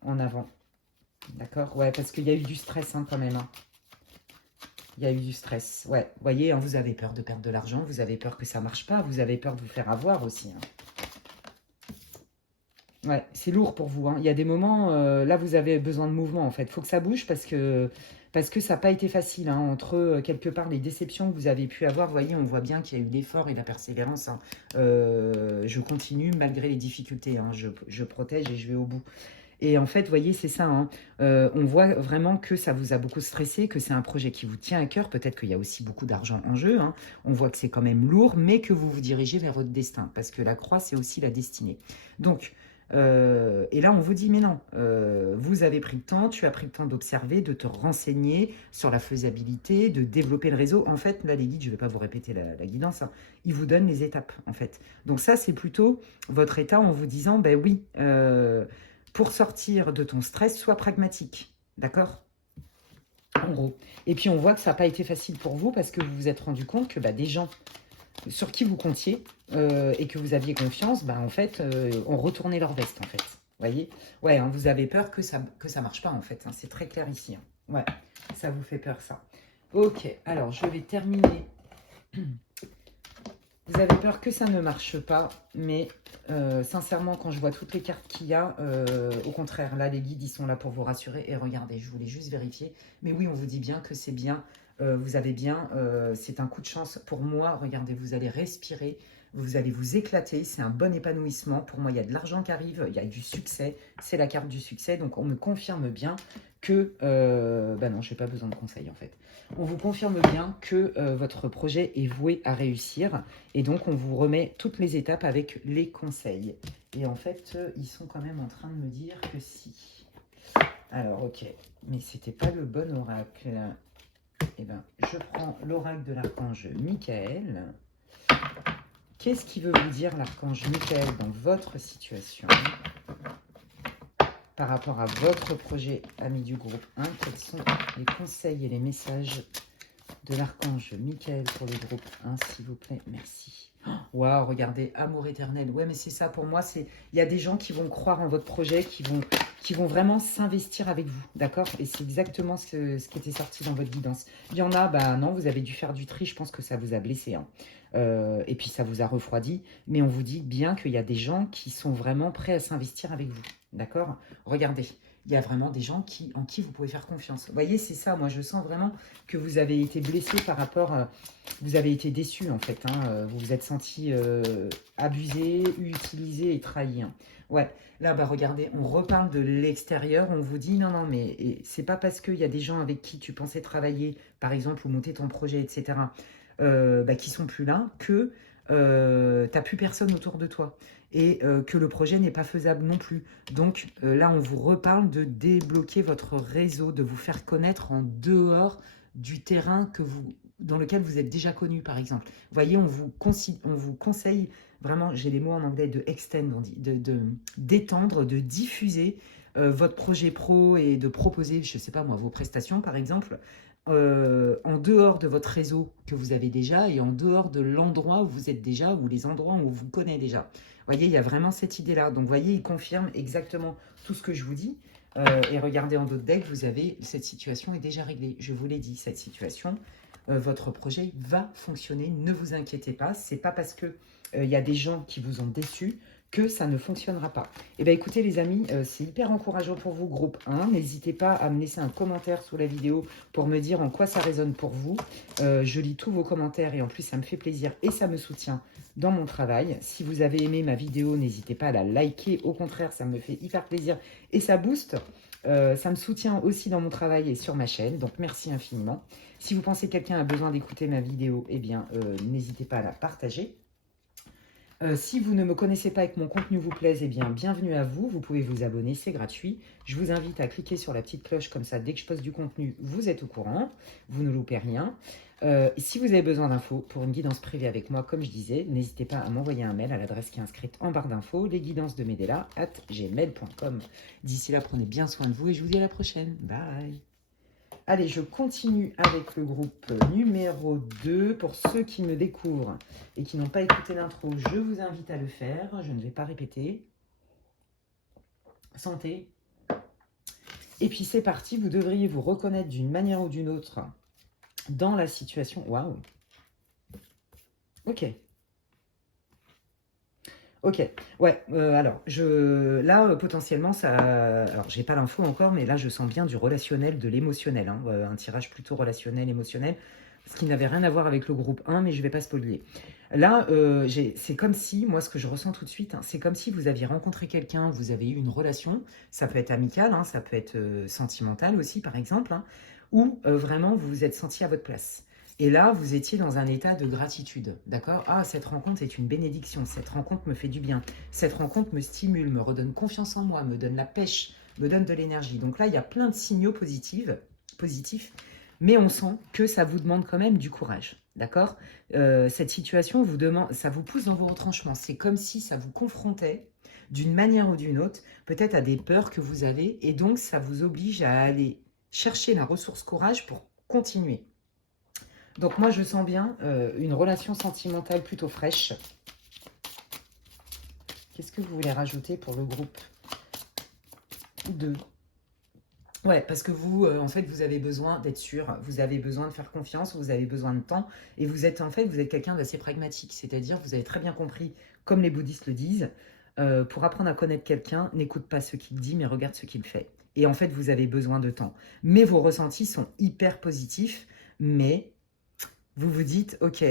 en avant. D'accord? Ouais, parce qu'il y a eu du stress hein, quand même. Hein. Il y a eu du stress. Ouais, vous voyez, hein, vous avez peur de perdre de l'argent, vous avez peur que ça ne marche pas, vous avez peur de vous faire avoir aussi. Hein. Ouais, c'est lourd pour vous. Hein. Il y a des moments, là, vous avez besoin de mouvement, en fait. Il faut que ça bouge parce que ça n'a pas été facile. Hein, entre, quelque part, les déceptions que vous avez pu avoir. Vous voyez, on voit bien qu'il y a eu l'effort et la persévérance. Hein. Je continue malgré les difficultés. Hein, je protège et je vais au bout. Et en fait, vous voyez, c'est ça. Hein, on voit vraiment que ça vous a beaucoup stressé, que c'est un projet qui vous tient à cœur. Peut-être qu'il y a aussi beaucoup d'argent en jeu. Hein. On voit que c'est quand même lourd, mais que vous vous dirigez vers votre destin. Parce que la croix, c'est aussi la destinée. Donc... et là, on vous dit, mais non, vous avez pris le temps, tu as pris le temps d'observer, de te renseigner sur la faisabilité, de développer le réseau. En fait, là, les guides, je ne vais pas vous répéter la guidance, hein, ils vous donnent les étapes, en fait. Donc ça, c'est plutôt votre état en vous disant, ben oui, pour sortir de ton stress, sois pragmatique, d'accord ? En gros. Et puis, on voit que ça n'a pas été facile pour vous parce que vous vous êtes rendu compte que des gens sur qui vous comptiez et que vous aviez confiance, en fait, ont retourné leur veste, en fait. Vous voyez? Ouais, hein, vous avez peur que ça marche pas, en fait. Hein, c'est très clair ici. Hein. Ouais, ça vous fait peur, ça. Ok, alors, je vais terminer. Vous avez peur que ça ne marche pas, mais sincèrement, quand je vois toutes les cartes qu'il y a, au contraire, là, les guides, ils sont là pour vous rassurer. Et regardez, je voulais juste vérifier. Mais oui, on vous dit bien que c'est bien. Vous avez bien, c'est un coup de chance pour moi. Regardez, vous allez respirer. Vous allez vous éclater, c'est un bon épanouissement. Pour moi, il y a de l'argent qui arrive, il y a du succès. C'est la carte du succès. Donc, on me confirme bien que... bah non, je n'ai pas besoin de conseils, en fait. On vous confirme bien que votre projet est voué à réussir. Et donc, on vous remet toutes les étapes avec les conseils. Et en fait, ils sont quand même en train de me dire que si. Alors, ok. Mais c'était pas le bon oracle. Eh bien, je prends l'oracle de l'archange Michael. Qu'est-ce qui veut vous dire l'archange Michael dans votre situation par rapport à votre projet ami du groupe 1? Quels sont les conseils et les messages de l'archange Michael pour le groupe 1, s'il vous plaît? Merci. Waouh, regardez, amour éternel. Ouais, mais c'est ça pour moi. Il y a des gens qui vont croire en votre projet, qui vont vraiment s'investir avec vous, d'accord? Et c'est exactement ce qui était sorti dans votre guidance. Il y en a, bah non, vous avez dû faire du tri, je pense que ça vous a blessé, hein. Et puis ça vous a refroidi, mais on vous dit bien qu'il y a des gens qui sont vraiment prêts à s'investir avec vous, d'accord? Regardez, il y a vraiment des gens en qui vous pouvez faire confiance. Vous voyez, c'est ça, moi je sens vraiment que vous avez été blessé par rapport, vous avez été déçu en fait, hein, vous vous êtes senti abusé, utilisé et trahi, hein. Ouais, là, bah regardez, on reparle de l'extérieur, on vous dit non, non, mais c'est pas parce qu'il y a des gens avec qui tu pensais travailler, par exemple, ou monter ton projet, etc., bah, qui sont plus là, que tu n'as plus personne autour de toi et que le projet n'est pas faisable non plus. Donc là, on vous reparle de débloquer votre réseau, de vous faire connaître en dehors du terrain dans lequel vous êtes déjà connu, par exemple. Vous voyez, on vous conseille, vraiment, j'ai les mots en anglais, de extend, on dit, d'étendre, de diffuser votre projet pro et de proposer, je ne sais pas moi, vos prestations, par exemple, en dehors de votre réseau que vous avez déjà et en dehors de l'endroit où vous êtes déjà ou les endroits où vous connaissez déjà. Vous voyez, il y a vraiment cette idée-là. Donc, vous voyez, il confirme exactement tout ce que je vous dis. Et regardez en d'autres decks, vous avez cette situation est déjà réglée. Je vous l'ai dit, cette situation, votre projet va fonctionner. Ne vous inquiétez pas. C'est pas parce que il y a des gens qui vous ont déçu que ça ne fonctionnera pas. Eh bien, écoutez, les amis, c'est hyper encourageant pour vous, groupe 1. N'hésitez pas à me laisser un commentaire sous la vidéo pour me dire en quoi ça résonne pour vous. Je lis tous vos commentaires et en plus, ça me fait plaisir et ça me soutient dans mon travail. Si vous avez aimé ma vidéo, n'hésitez pas à la liker. Au contraire, ça me fait hyper plaisir et ça booste. Ça me soutient aussi dans mon travail et sur ma chaîne. Donc, merci infiniment. Si vous pensez que quelqu'un a besoin d'écouter ma vidéo, eh bien, n'hésitez pas à la partager. Si vous ne me connaissez pas et que mon contenu vous plaise, eh bien, bienvenue à vous. Vous pouvez vous abonner, c'est gratuit. Je vous invite à cliquer sur la petite cloche, comme ça, dès que je poste du contenu, vous êtes au courant. Vous ne loupez rien. Si vous avez besoin d'infos pour une guidance privée avec moi, comme je disais, n'hésitez pas à m'envoyer un mail à l'adresse qui est inscrite en barre d'infos, lesguidancesdemedela@gmail.com. D'ici là, prenez bien soin de vous et je vous dis à la prochaine. Bye. Allez, je continue avec le groupe numéro 2. Pour ceux qui me découvrent et qui n'ont pas écouté l'intro, je vous invite à le faire. Je ne vais pas répéter. Santé. Et puis c'est parti, vous devriez vous reconnaître d'une manière ou d'une autre dans la situation. Waouh. Ok. Ok, ouais, alors, là, potentiellement, ça... Alors, j'ai pas l'info encore, mais là, je sens bien du relationnel, de l'émotionnel, hein, un tirage plutôt relationnel, émotionnel, ce qui n'avait rien à voir avec le groupe 1, mais je vais pas spoiler. Là, c'est comme si, moi, ce que je ressens tout de suite, hein, c'est comme si vous aviez rencontré quelqu'un, vous avez eu une relation, ça peut être amical, hein, ça peut être sentimental aussi, par exemple, hein, ou vraiment, vous vous êtes senti à votre place. Et là, vous étiez dans un état de gratitude, d'accord? Ah, cette rencontre est une bénédiction, cette rencontre me fait du bien, cette rencontre me stimule, me redonne confiance en moi, me donne la pêche, me donne de l'énergie. Donc là, il y a plein de signaux positifs, mais on sent que ça vous demande quand même du courage, d'accord? Cette situation vous demande, ça vous pousse dans vos retranchements. C'est comme si ça vous confrontait d'une manière ou d'une autre, peut-être à des peurs que vous avez, et donc ça vous oblige à aller chercher la ressource courage pour continuer. Donc moi, je sens bien une relation sentimentale plutôt fraîche. Qu'est-ce que vous voulez rajouter pour le groupe 2? Ouais, parce que vous, en fait, vous avez besoin d'être sûr, vous avez besoin de faire confiance, vous avez besoin de temps, et vous êtes, en fait, vous êtes quelqu'un d'assez pragmatique, c'est-à-dire vous avez très bien compris, comme les bouddhistes le disent, pour apprendre à connaître quelqu'un, n'écoute pas ce qu'il dit, mais regarde ce qu'il fait. Et en fait, vous avez besoin de temps. Mais vos ressentis sont hyper positifs, mais Vous vous dites, ok,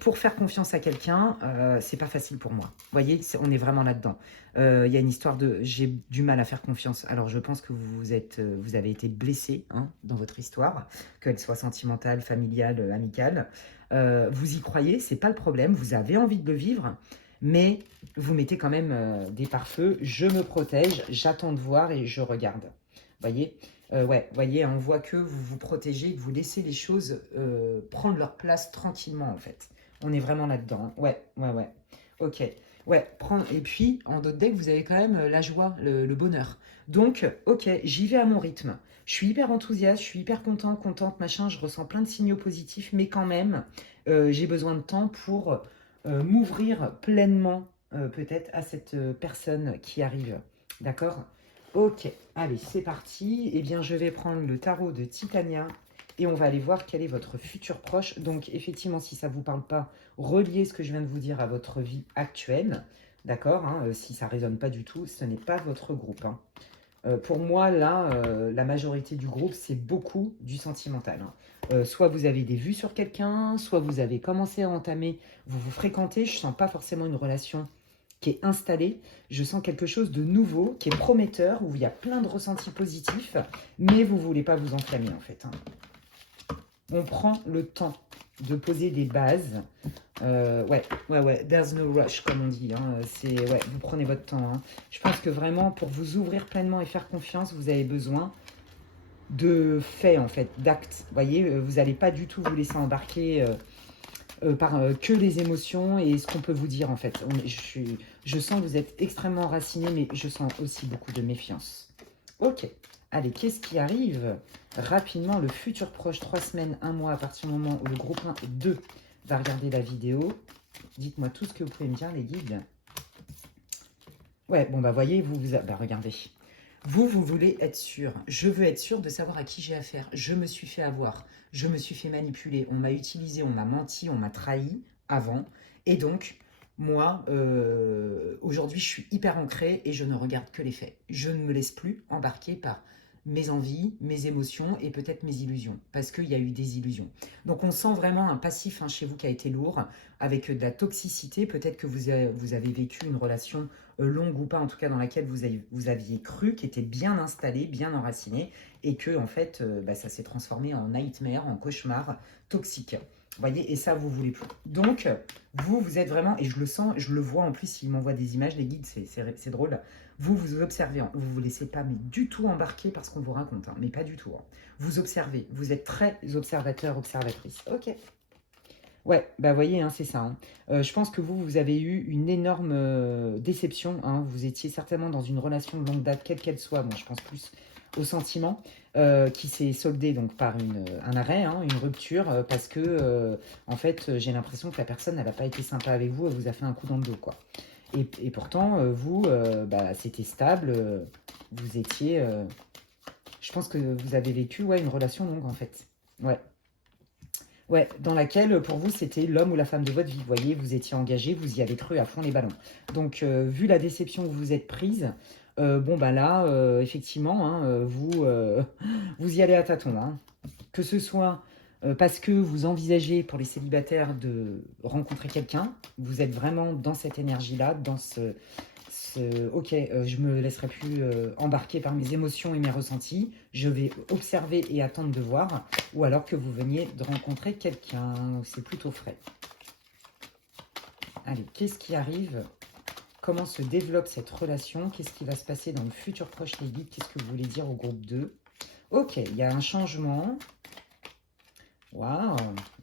pour faire confiance à quelqu'un, c'est pas facile pour moi. Vous voyez, on est vraiment là-dedans. Il y a une histoire de, j'ai du mal à faire confiance. Alors je pense que vous avez été blessé hein, dans votre histoire, qu'elle soit sentimentale, familiale, amicale. Vous y croyez, c'est pas le problème. Vous avez envie de le vivre, mais vous mettez quand même des pare-feux. Je me protège, j'attends de voir et je regarde. Vous voyez. Ouais, voyez, on voit que vous vous protégez, que vous laissez les choses prendre leur place tranquillement, en fait. On est vraiment là-dedans. Hein. Ouais, ouais, ouais. Ok. Ouais, prendre... Et puis, en d'autres decks, vous avez quand même la joie, le bonheur. Donc, ok, j'y vais à mon rythme. Je suis hyper enthousiaste, je suis hyper contente, machin. Je ressens plein de signaux positifs, mais quand même, j'ai besoin de temps pour m'ouvrir pleinement, peut-être, à cette personne qui arrive. D'accord? Ok, allez, c'est parti. Eh bien, je vais prendre le tarot de Titania et on va aller voir quel est votre futur proche. Donc, effectivement, si ça ne vous parle pas, reliez ce que je viens de vous dire à votre vie actuelle. D'accord hein, si ça ne résonne pas du tout, ce n'est pas votre groupe. Hein. Pour moi, là, la majorité du groupe, c'est beaucoup du sentimental. Hein. Soit vous avez des vues sur quelqu'un, soit vous avez commencé à entamer, vous vous fréquentez. Je ne sens pas forcément une relation qui est installé, je sens quelque chose de nouveau, qui est prometteur, où il y a plein de ressentis positifs, mais vous ne voulez pas vous enflammer en fait. Hein. On prend le temps de poser des bases. Ouais, there's no rush, comme on dit. Hein. Ouais, vous prenez votre temps. Hein. Je pense que vraiment, pour vous ouvrir pleinement et faire confiance, vous avez besoin de faits, en fait, d'actes. Vous voyez, vous n'allez pas du tout vous laisser embarquer par que les émotions et ce qu'on peut vous dire en fait. Je sens que vous êtes extrêmement enraciné, mais je sens aussi beaucoup de méfiance. Ok, allez, qu'est-ce qui arrive rapidement? Le futur proche, 3 semaines, 1 mois, à partir du moment où le groupe 1 et 2 va regarder la vidéo. Dites-moi tout ce que vous pouvez me dire, les guides. Ouais, bon bah voyez, bah regardez. Vous voulez être sûr. Je veux être sûr de savoir à qui j'ai affaire. Je me suis fait avoir. Je me suis fait manipuler. On m'a utilisé, on m'a menti, on m'a trahi avant. Et donc, moi, aujourd'hui, je suis hyper ancrée et je ne regarde que les faits. Je ne me laisse plus embarquer par mes envies, mes émotions et peut-être mes illusions, parce qu'il y a eu des illusions. Donc on sent vraiment un passif hein, chez vous qui a été lourd, avec de la toxicité. Peut-être que vous avez vécu une relation longue ou pas, en tout cas dans laquelle vous aviez cru, qui était bien installée, bien enracinée, et que en fait, ça s'est transformé en nightmare, en cauchemar toxique. Vous voyez, et ça, vous voulez plus. Donc, vous êtes vraiment, et je le sens, je le vois en plus, s'ils m'envoient des images, les guides, c'est drôle. Vous observez, hein, vous vous laissez pas mais du tout embarquer par ce qu'on vous raconte, hein, mais pas du tout. Hein. Vous observez, vous êtes très observateur, observatrice. Ok. Ouais, bah voyez, hein, c'est ça. Hein. Je pense que vous avez eu une énorme déception. Hein. Vous étiez certainement dans une relation de longue date, quelle qu'elle soit. Bon, je pense plus au sentiment, qui s'est soldée donc par un arrêt, hein, une rupture, parce que en fait, j'ai l'impression que la personne, elle n'a pas été sympa avec vous, elle vous a fait un coup dans le dos, quoi. Et pourtant, vous, c'était stable. Vous étiez, je pense que vous avez vécu, ouais, une relation longue en fait. Ouais. Ouais, dans laquelle, pour vous, c'était l'homme ou la femme de votre vie. Vous voyez, vous étiez engagé, vous y avez cru à fond les ballons. Donc, vu la déception que vous êtes prise, bon, bah là, effectivement, hein, vous y allez à tâtons. Hein. Que ce soit parce que vous envisagez, pour les célibataires, de rencontrer quelqu'un, vous êtes vraiment dans cette énergie-là, dans ok, je me laisserai plus embarquer par mes émotions et mes ressentis, je vais observer et attendre de voir, ou alors que vous veniez de rencontrer quelqu'un, c'est plutôt frais. Allez, qu'est-ce qui arrive? Comment se développe cette relation? Qu'est-ce qui va se passer dans le futur proche, les guides? Qu'est-ce que vous voulez dire au groupe 2? Ok, il y a un changement. Waouh,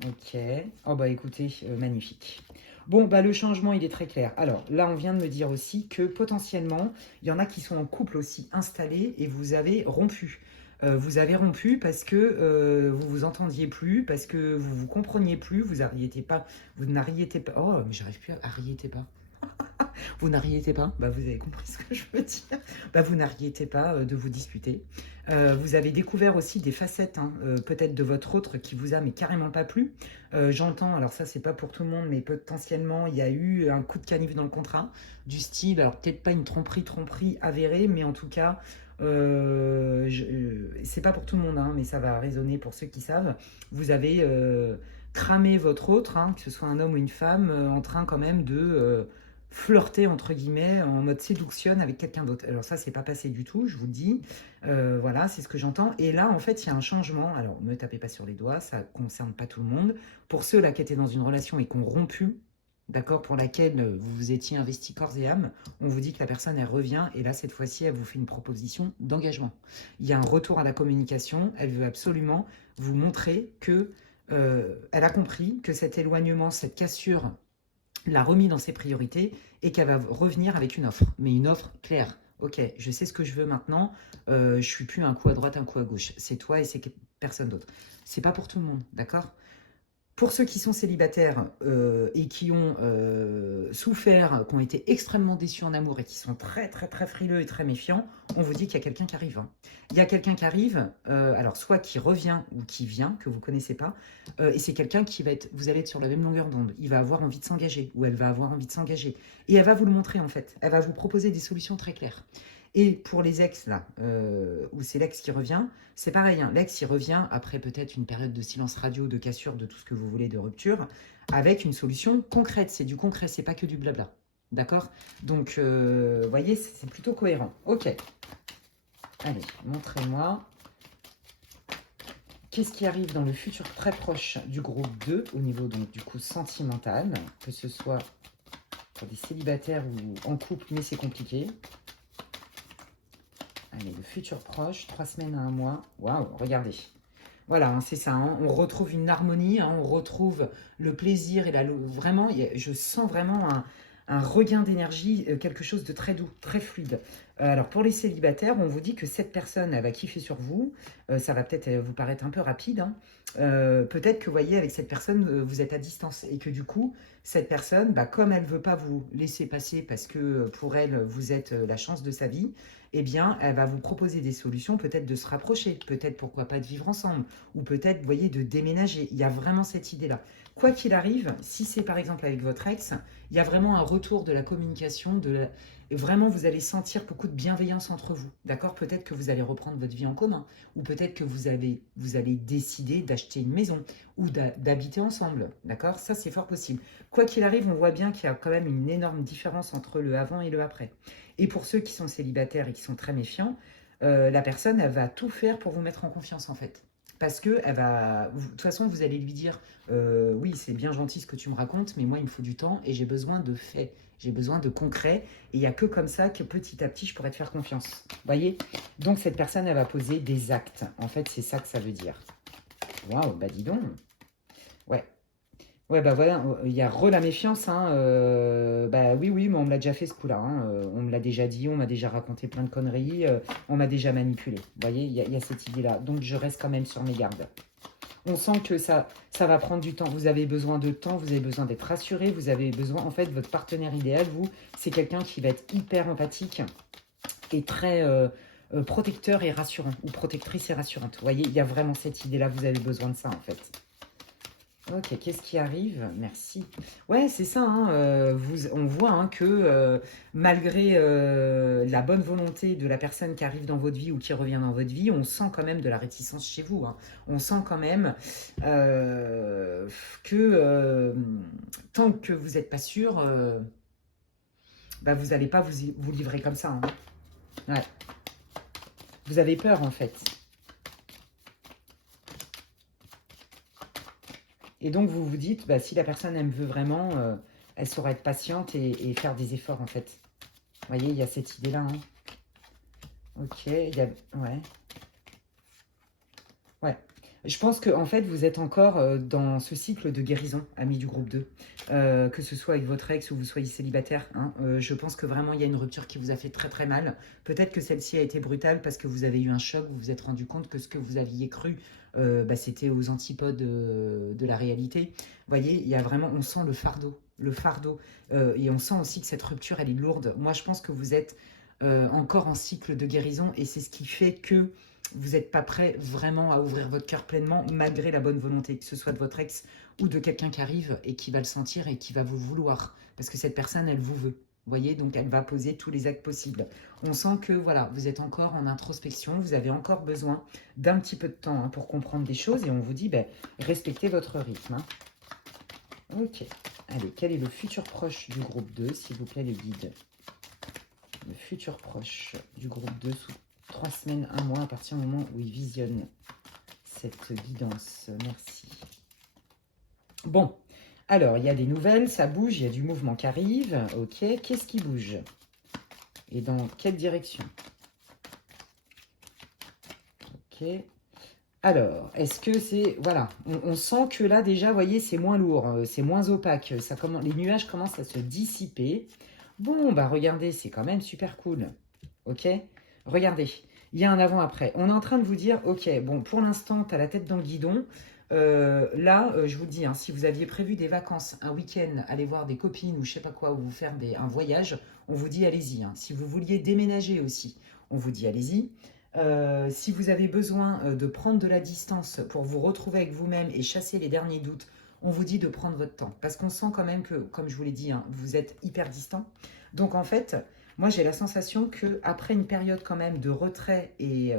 ok. Oh bah écoutez, magnifique. Bon, bah le changement, il est très clair. Alors là, on vient de me dire aussi que potentiellement, il y en a qui sont en couple aussi installés et vous avez rompu. Vous avez rompu parce que vous vous entendiez plus, parce que vous vous compreniez plus, vous n'arriez pas, Oh, mais j'arrive plus à arriéter pas. Vous n'arriez pas, bah, vous avez compris ce que je veux dire. Bah, vous n'arriez pas de vous disputer. Vous avez découvert aussi des facettes, hein, peut-être de votre autre qui vous a mais carrément pas plu. J'entends, alors ça c'est pas pour tout le monde, mais potentiellement il y a eu un coup de canif dans le contrat, du style, alors peut-être pas une tromperie avérée, mais en tout cas, c'est pas pour tout le monde, hein, mais ça va résonner pour ceux qui savent. Vous avez cramer votre autre, hein, que ce soit un homme ou une femme, en train quand même de flirter, entre guillemets, en mode séduction avec quelqu'un d'autre. Alors ça, c'est pas passé du tout, je vous le dis. Voilà, c'est ce que j'entends. Et là, en fait, il y a un changement. Alors, ne me tapez pas sur les doigts, ça concerne pas tout le monde. Pour ceux là qui étaient dans une relation et qui ont rompu, d'accord, pour laquelle vous vous étiez investi corps et âme, on vous dit que la personne, elle revient, et là, cette fois-ci, elle vous fait une proposition d'engagement. Il y a un retour à la communication, elle veut absolument vous montrer que elle a compris que cet éloignement, cette cassure, l'a remis dans ses priorités, et qu'elle va revenir avec une offre, mais une offre claire. Ok, je sais ce que je veux maintenant, je suis plus un coup à droite, un coup à gauche. C'est toi et c'est personne d'autre. C'est pas pour tout le monde, d'accord? Pour ceux qui sont célibataires et qui ont souffert, qui ont été extrêmement déçus en amour et qui sont très très très frileux et très méfiants, on vous dit qu'il y a quelqu'un qui arrive. Hein. Il y a quelqu'un qui arrive, alors soit qui revient ou qui vient, que vous ne connaissez pas, et c'est quelqu'un qui va être, vous allez être sur la même longueur d'onde, il va avoir envie de s'engager, ou elle va avoir envie de s'engager, et elle va vous le montrer en fait, elle va vous proposer des solutions très claires. Et pour les ex, là, où c'est l'ex qui revient, c'est pareil. Hein, l'ex, il revient après peut-être une période de silence radio, de cassure, de tout ce que vous voulez, de rupture, avec une solution concrète. C'est du concret, c'est pas que du blabla. D'accord? Donc, vous voyez, c'est plutôt cohérent. Ok. Allez, montrez-moi. Qu'est-ce qui arrive dans le futur très proche du groupe 2, au niveau donc du coup sentimental, que ce soit pour des célibataires ou en couple, mais c'est compliqué. Allez, le futur proche, 3 semaines à 1 mois. Waouh, regardez. Voilà, hein, c'est ça. Hein, on retrouve une harmonie, hein, on retrouve le plaisir et vraiment, je sens vraiment un regain d'énergie, quelque chose de très doux, très fluide. Alors, pour les célibataires, on vous dit que cette personne, elle va kiffer sur vous. Ça va peut-être vous paraître un peu rapide. Hein. Peut-être que, vous voyez, avec cette personne, vous êtes à distance. Et que du coup, cette personne, bah, comme elle ne veut pas vous laisser passer parce que pour elle, vous êtes la chance de sa vie, eh bien, elle va vous proposer des solutions, peut-être de se rapprocher, peut-être, pourquoi pas, de vivre ensemble, ou peut-être, vous voyez, de déménager. Il y a vraiment cette idée-là. Quoi qu'il arrive, si c'est par exemple avec votre ex, il y a vraiment un retour de la communication, et vraiment, vous allez sentir beaucoup de bienveillance entre vous, d'accord? Peut-être que vous allez reprendre votre vie en commun, ou peut-être que vous allez décider d'acheter une maison, ou d'habiter ensemble, d'accord? Ça, c'est fort possible. Quoi qu'il arrive, on voit bien qu'il y a quand même une énorme différence entre le avant et le après. Et pour ceux qui sont célibataires et qui sont très méfiants, la personne, elle va tout faire pour vous mettre en confiance, en fait. Parce que elle va, de toute façon, vous allez lui dire, oui, c'est bien gentil ce que tu me racontes, mais moi, il me faut du temps et j'ai besoin de faits, j'ai besoin de concret. Et il n'y a que comme ça que petit à petit, je pourrais te faire confiance. Vous voyez? Donc, cette personne, elle va poser des actes. En fait, c'est ça que ça veut dire. Waouh, bah dis donc. Ouais. Ouais, bah voilà, il y a la méfiance, hein, bah oui, oui, mais on me l'a déjà fait ce coup-là, hein, on me l'a déjà dit, on m'a déjà raconté plein de conneries, on m'a déjà manipulé. Vous voyez, il y a cette idée-là. Donc, je reste quand même sur mes gardes. On sent que ça va prendre du temps. Vous avez besoin de temps, vous avez besoin d'être rassuré, vous avez besoin, en fait, votre partenaire idéal, vous, c'est quelqu'un qui va être hyper empathique et très protecteur et rassurant, ou protectrice et rassurante. Vous voyez, il y a vraiment cette idée-là, vous avez besoin de ça, en fait. Ok, qu'est-ce qui arrive? Merci. Ouais, c'est ça. Hein, on voit hein, que malgré la bonne volonté de la personne qui arrive dans votre vie ou qui revient dans votre vie, on sent quand même de la réticence chez vous. Hein. On sent quand même que tant que vous n'êtes pas sûr, bah, vous n'allez pas vous livrer comme ça. Hein. Ouais. Vous avez peur en fait. Et donc, vous vous dites, bah, si la personne, elle me veut vraiment, elle saura être patiente et faire des efforts, en fait. Vous voyez, il y a cette idée-là. Hein. Ok, il y a... Ouais. Ouais. Je pense que en fait, vous êtes encore dans ce cycle de guérison, amis du groupe 2. Que ce soit avec votre ex ou vous soyez célibataire. Hein, je pense que vraiment, il y a une rupture qui vous a fait très très mal. Peut-être que celle-ci a été brutale parce que vous avez eu un choc, vous vous êtes rendu compte que ce que vous aviez cru, bah, c'était aux antipodes de la réalité. Vous voyez, il y a vraiment, on sent le fardeau. Le fardeau. Et on sent aussi que cette rupture, elle est lourde. Moi, je pense que vous êtes encore en cycle de guérison et c'est ce qui fait que vous n'êtes pas prêt vraiment à ouvrir votre cœur pleinement, malgré la bonne volonté, que ce soit de votre ex ou de quelqu'un qui arrive et qui va le sentir et qui va vous vouloir. Parce que cette personne, elle vous veut. Vous voyez, donc elle va poser tous les actes possibles. On sent que, voilà, vous êtes encore en introspection, vous avez encore besoin d'un petit peu de temps pour comprendre des choses. Et on vous dit, ben, respectez votre rythme. Ok. Allez, quel est le futur proche du groupe 2, s'il vous plaît, les guides? Le futur proche du groupe 2 sous 3 semaines, 1 mois, à partir du moment où il visionne cette guidance. Merci. Bon, alors, il y a des nouvelles, ça bouge, il y a du mouvement qui arrive. Ok, qu'est-ce qui bouge? Et dans quelle direction? Ok. Alors, est-ce que c'est... Voilà, on sent que là, déjà, vous voyez, c'est moins lourd, c'est moins opaque. Les nuages commencent à se dissiper. Bon, bah regardez, c'est quand même super cool. Ok? Regardez, il y a un avant-après. On est en train de vous dire, ok, bon, pour l'instant, tu as la tête dans le guidon. Là, je vous le dis, hein, si vous aviez prévu des vacances, un week-end, aller voir des copines ou je sais pas quoi, ou vous faire un voyage, on vous dit allez-y. Hein. Si vous vouliez déménager aussi, on vous dit allez-y. Si vous avez besoin de prendre de la distance pour vous retrouver avec vous-même et chasser les derniers doutes, on vous dit de prendre votre temps. Parce qu'on sent quand même que, comme je vous l'ai dit, hein, vous êtes hyper distant. Donc en fait, moi j'ai la sensation qu'après une période quand même de retrait et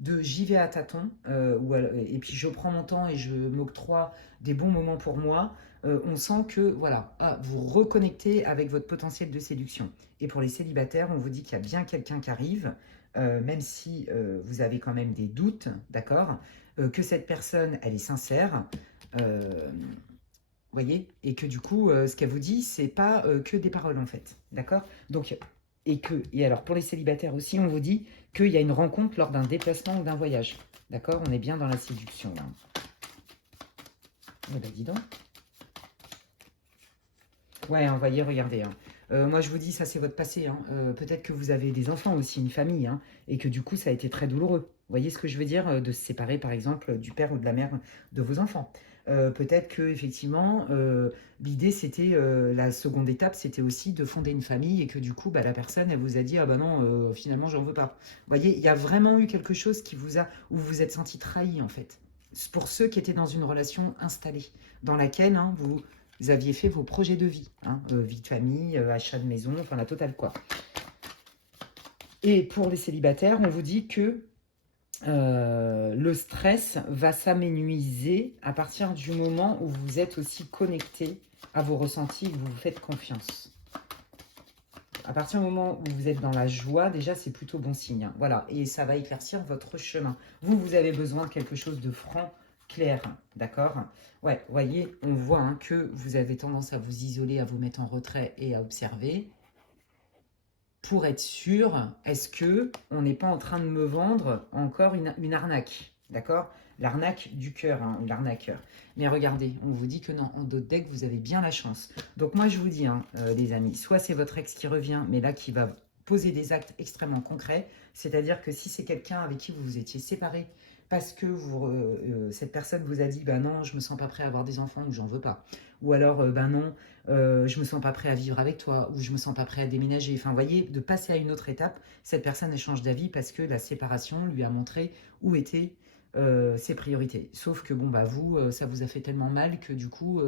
de j'y vais à tâtons, et puis je prends mon temps et je m'octroie des bons moments pour moi, on sent que voilà, vous reconnectez avec votre potentiel de séduction. Et pour les célibataires, on vous dit qu'il y a bien quelqu'un qui arrive, même si vous avez quand même des doutes, d'accord, que cette personne, elle est sincère, voyez, et que du coup, ce qu'elle vous dit, c'est pas que des paroles en fait, d'accord. Donc, et alors pour les célibataires aussi, on vous dit qu'il y a une rencontre lors d'un déplacement ou d'un voyage, d'accord. On est bien dans la séduction là. Eh ben dis donc. Ouais, hein, voyez, regardez. Hein. Moi, je vous dis, ça, c'est votre passé. Hein. Peut-être que vous avez des enfants aussi, une famille, hein, et que du coup, ça a été très douloureux. Vous voyez ce que je veux dire, de se séparer, par exemple, du père ou de la mère de vos enfants. Peut-être que effectivement, l'idée, c'était, la seconde étape, c'était aussi de fonder une famille, et que du coup, bah, la personne, elle vous a dit, ah bah non, finalement, j'en veux pas. Vous voyez, il y a vraiment eu quelque chose où vous vous êtes senti trahi, en fait. Pour ceux qui étaient dans une relation installée, dans laquelle hein, vous aviez fait vos projets de vie, hein, vie de famille, achat de maison, enfin la totale quoi. Et pour les célibataires, on vous dit que le stress va s'amenuiser à partir du moment où vous êtes aussi connecté à vos ressentis et que vous vous faites confiance. À partir du moment où vous êtes dans la joie, déjà c'est plutôt bon signe. Hein. Voilà, et ça va éclaircir votre chemin. Vous avez besoin de quelque chose de franc, clair, d'accord? Ouais, vous voyez, on voit hein, que vous avez tendance à vous isoler, à vous mettre en retrait et à observer. Pour être sûr, est-ce que on n'est pas en train de me vendre encore une arnaque, d'accord? L'arnaque du cœur, hein, l'arnaqueur. Mais regardez, on vous dit que non, en d'autres decks, vous avez bien la chance. Donc moi, je vous dis, hein, les amis, soit c'est votre ex qui revient, mais là, qui va poser des actes extrêmement concrets. C'est-à-dire que si c'est quelqu'un avec qui vous vous étiez séparé, parce que cette personne vous a dit, bah non, je me sens pas prêt à avoir des enfants ou j'en veux pas. Ou alors, ben non, je me sens pas prêt à vivre avec toi, ou je me sens pas prêt à déménager. Enfin, vous voyez, de passer à une autre étape, cette personne elle change d'avis parce que la séparation lui a montré où étaient ses priorités. Sauf que bon, bah vous, ça vous a fait tellement mal que du coup,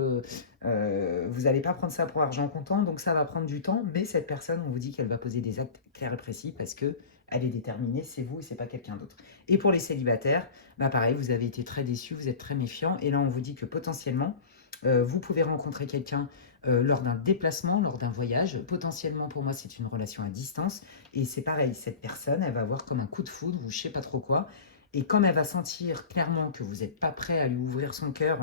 vous n'allez pas prendre ça pour argent comptant, donc ça va prendre du temps. Mais cette personne, on vous dit qu'elle va poser des actes clairs et précis parce que elle est déterminée, c'est vous et c'est pas quelqu'un d'autre. Et pour les célibataires, bah pareil, vous avez été très déçus, vous êtes très méfiants, et là on vous dit que potentiellement, vous pouvez rencontrer quelqu'un lors d'un déplacement, lors d'un voyage. Potentiellement, pour moi, c'est une relation à distance. Et c'est pareil, cette personne, elle va avoir comme un coup de foudre ou je sais pas trop quoi. Et comme elle va sentir clairement que vous n'êtes pas prêt à lui ouvrir son cœur,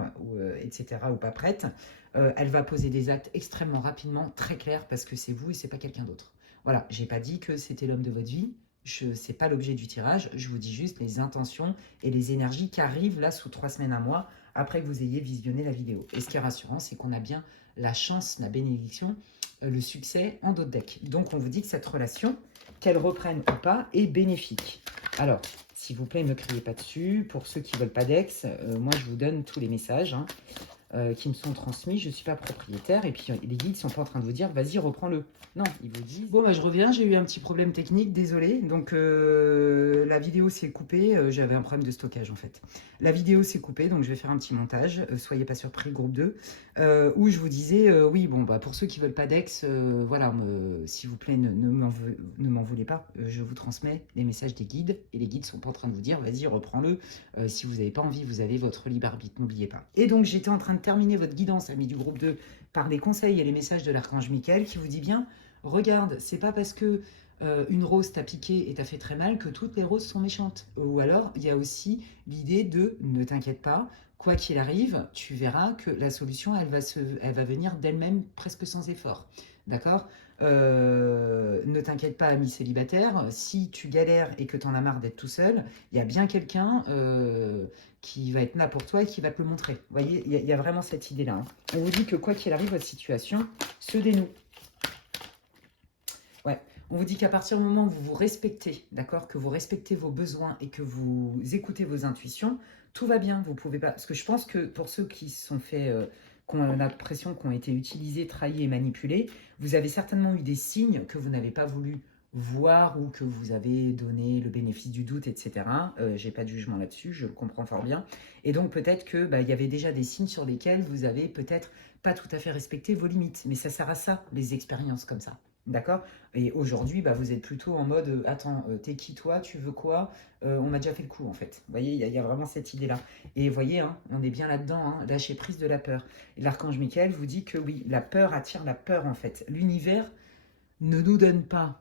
etc., ou pas prête, elle va poser des actes extrêmement rapidement, très clairs, parce que c'est vous et c'est pas quelqu'un d'autre. Voilà, j'ai pas dit que c'était l'homme de votre vie. Ce n'est pas l'objet du tirage. Je vous dis juste les intentions et les énergies qui arrivent là sous 3 semaines, 1 mois, après que vous ayez visionné la vidéo. Et ce qui est rassurant, c'est qu'on a bien la chance, la bénédiction, le succès en d'autres decks. Donc, on vous dit que cette relation, qu'elle reprenne ou pas, est bénéfique. Alors, s'il vous plaît, ne me criez pas dessus. Pour ceux qui ne veulent pas d'ex, moi, je vous donne tous les messages. Hein. qui me sont transmis. Je ne suis pas propriétaire. Et puis, les guides ne sont pas en train de vous dire, vas-y, reprends-le. Non, ils vous disent... Bon, bah, je reviens, j'ai eu un petit problème technique, désolé. Donc, la vidéo s'est coupée. J'avais un problème de stockage, en fait. La vidéo s'est coupée, donc je vais faire un petit montage. Soyez pas surpris, groupe 2. Où je vous disais, oui, bon, bah, pour ceux qui ne veulent pas d'ex, voilà, s'il vous plaît, ne m'en voulez pas. Je vous transmets les messages des guides. Et les guides ne sont pas en train de vous dire, vas-y, reprends-le. Si vous n'avez pas envie, vous avez votre libre arbitre, n'oubliez pas. Et donc, j'étais en train de terminer votre guidance, amis du groupe 2, par les conseils et les messages de l'archange Michael qui vous dit bien, regarde, c'est pas parce que une rose t'a piqué et t'a fait très mal que toutes les roses sont méchantes. Ou alors, il y a aussi l'idée de, ne t'inquiète pas, quoi qu'il arrive, tu verras que la solution, elle va venir d'elle-même presque sans effort. D'accord? Ne t'inquiète pas, ami célibataire, si tu galères et que tu en as marre d'être tout seul, il y a bien quelqu'un qui va être là pour toi et qui va te le montrer. Vous voyez, il y a vraiment cette idée-là. Hein. On vous dit que quoi qu'il arrive, votre situation se dénoue. Ouais, on vous dit qu'à partir du moment où vous vous respectez, d'accord, que vous respectez vos besoins et que vous écoutez vos intuitions, tout va bien. Vous pouvez pas... Parce que je pense que pour ceux qui se sont fait... qui ont l'impression qu'ils ont été utilisés, trahis et manipulés, vous avez certainement eu des signes que vous n'avez pas voulu voir ou que vous avez donné le bénéfice du doute, etc. J'ai pas de jugement là-dessus, je le comprends fort bien. Et donc peut-être que il y avait déjà des signes sur lesquels vous avez peut-être pas tout à fait respecté vos limites. Mais ça sert à ça, les expériences comme ça. D'accord? Et aujourd'hui, vous êtes plutôt en mode attends, t'es qui toi? Tu veux quoi? On m'a déjà fait le coup en fait. Vous voyez, il y a vraiment cette idée-là. Et vous voyez, hein, on est bien là-dedans, hein, lâcher prise de la peur. L'archange Michael vous dit que oui, la peur attire la peur en fait. L'univers ne nous donne pas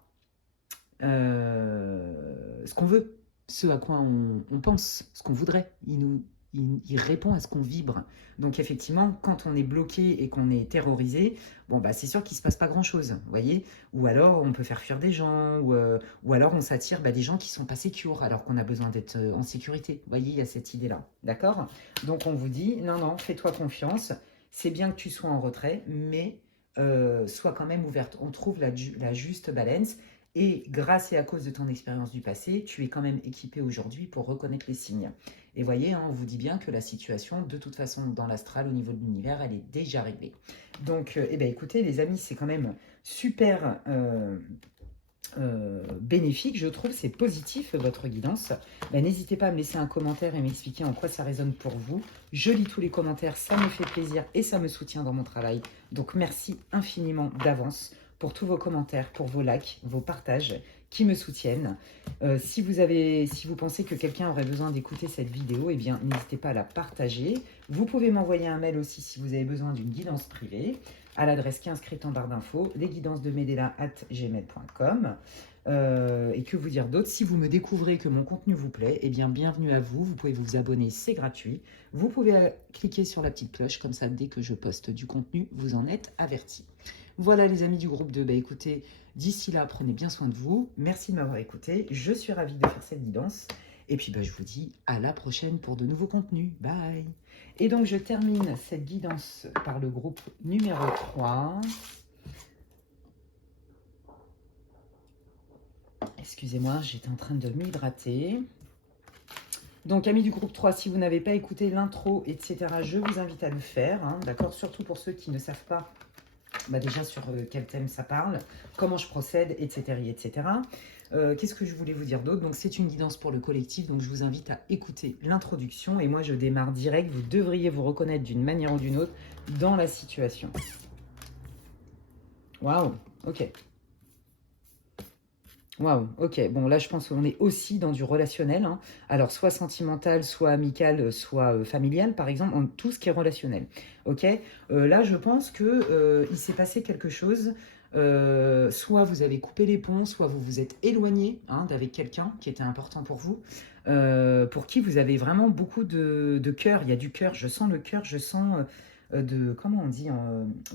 ce qu'on veut, ce à quoi on pense, ce qu'on voudrait. Il répond à ce qu'on vibre. Donc effectivement, quand on est bloqué et qu'on est terrorisé, c'est sûr qu'il ne se passe pas grand-chose, vous voyez. Ou alors on peut faire fuir des gens, ou alors on s'attire des gens qui ne sont pas sécures, alors qu'on a besoin d'être en sécurité. Vous voyez, il y a cette idée-là, d'accord? Donc on vous dit, non, fais-toi confiance, c'est bien que tu sois en retrait, mais sois quand même ouverte. On trouve la juste balance. Et grâce et à cause de ton expérience du passé, tu es quand même équipé aujourd'hui pour reconnaître les signes. Et voyez, hein, on vous dit bien que la situation, de toute façon, dans l'astral, au niveau de l'univers, elle est déjà réglée. Donc, écoutez, les amis, c'est quand même super bénéfique, je trouve, c'est positif, votre guidance. N'hésitez pas à me laisser un commentaire et m'expliquer en quoi ça résonne pour vous. Je lis tous les commentaires, ça me fait plaisir et ça me soutient dans mon travail. Donc, merci infiniment d'avance pour tous vos commentaires, pour vos likes, vos partages qui me soutiennent. Si vous pensez que quelqu'un aurait besoin d'écouter cette vidéo, n'hésitez pas à la partager. Vous pouvez m'envoyer un mail aussi si vous avez besoin d'une guidance privée à l'adresse qui est inscrite en barre d'infos, lesguidancesdemedela@gmail.com. Et que vous dire d'autre? Si vous me découvrez que mon contenu vous plaît, bienvenue à vous. Vous pouvez vous abonner, c'est gratuit. Vous pouvez cliquer sur la petite cloche, comme ça, dès que je poste du contenu, vous en êtes avertis. Voilà les amis du groupe 2, écoutez, d'ici là, prenez bien soin de vous. Merci de m'avoir écouté. Je suis ravie de faire cette guidance. Et puis, je vous dis à la prochaine pour de nouveaux contenus. Bye! Et donc, je termine cette guidance par le groupe numéro 3. Excusez-moi, j'étais en train de m'hydrater. Donc, amis du groupe 3, si vous n'avez pas écouté l'intro, etc., je vous invite à le faire. Hein, d'accord? Surtout pour ceux qui ne savent pas déjà sur quel thème ça parle, comment je procède, etc. etc. Qu'est-ce que je voulais vous dire d'autre? Donc c'est une guidance pour le collectif, donc je vous invite à écouter l'introduction et moi je démarre direct. Vous devriez vous reconnaître d'une manière ou d'une autre dans la situation. Waouh, ok. Waouh, ok. Bon, là, je pense qu'on est aussi dans du relationnel. Hein. Alors, soit sentimental, soit amical, soit familial, par exemple, en tout ce qui est relationnel. Ok. Là, je pense que il s'est passé quelque chose. Soit vous avez coupé les ponts, soit vous vous êtes éloigné d'avec quelqu'un qui était important pour vous, pour qui vous avez vraiment beaucoup de cœur. Il y a du cœur, je sens le cœur, je sens comment on dit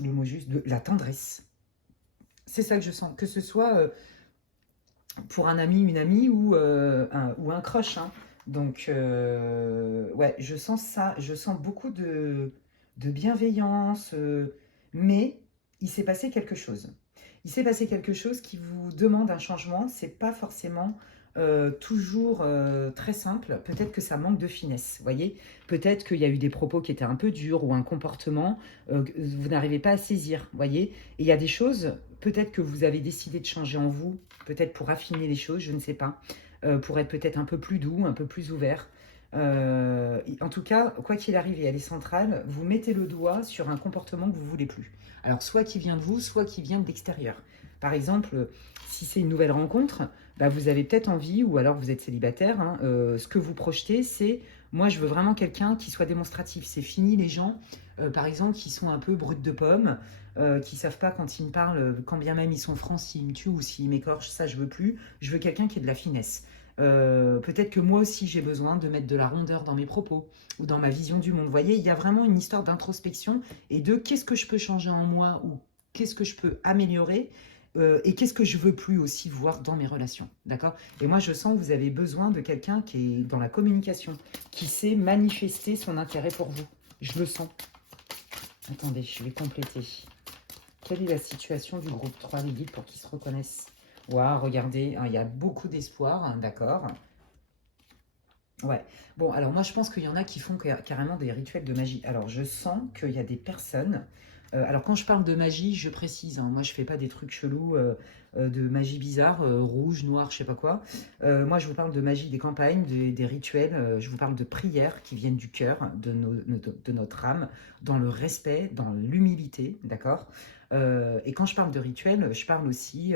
le mot juste, de la tendresse. C'est ça que je sens, que ce soit pour un ami, une amie ou un crush. Hein. Donc, ouais, je sens ça, je sens beaucoup de bienveillance, mais il s'est passé quelque chose. Il s'est passé quelque chose qui vous demande un changement. C'est pas forcément toujours très simple. Peut-être que ça manque de finesse, vous voyez. Peut-être qu'il y a eu des propos qui étaient un peu durs ou un comportement que vous n'arrivez pas à saisir, vous voyez. Et il y a des choses, peut-être que vous avez décidé de changer en vous, peut-être pour affiner les choses, je ne sais pas, pour être peut-être un peu plus doux, un peu plus ouvert. En tout cas, quoi qu'il arrive, et elle est centrale, vous mettez le doigt sur un comportement que vous ne voulez plus. Alors, soit qui vient de vous, soit qui vient de l'extérieur. Par exemple, si c'est une nouvelle rencontre, bah, vous avez peut-être envie, ou alors vous êtes célibataire, hein, ce que vous projetez, c'est moi, je veux vraiment quelqu'un qui soit démonstratif. C'est fini les gens, par exemple, qui sont un peu bruts de pommes, qui ne savent pas quand ils me parlent, quand bien même ils sont francs, s'ils me tuent ou s'ils m'écorchent, ça je veux plus. Je veux quelqu'un qui ait de la finesse. Peut-être que moi aussi j'ai besoin de mettre de la rondeur dans mes propos ou dans ma vision du monde. Vous voyez, il y a vraiment une histoire d'introspection et de qu'est-ce que je peux changer en moi ou qu'est-ce que je peux améliorer et qu'est-ce que je veux plus aussi voir dans mes relations, d'accord? Et moi, je sens que vous avez besoin de quelqu'un qui est dans la communication, qui sait manifester son intérêt pour vous. Je le sens. Attendez, je vais compléter. Quelle est la situation du groupe 3, les guides, pour qu'ils se reconnaissent? Waouh, regardez, hein, il y a beaucoup d'espoir, hein, d'accord? Ouais. Bon, alors moi, je pense qu'il y en a qui font carrément des rituels de magie. Alors, je sens qu'il y a des personnes... alors, quand je parle de magie, je précise, hein, moi, je fais pas des trucs chelous de magie bizarre, rouge, noir, je sais pas quoi. Moi, je vous parle de magie des campagnes, des rituels. Je vous parle de prières qui viennent du cœur, de notre âme, dans le respect, dans l'humilité, d'accord? Et quand je parle de rituels, je parle aussi,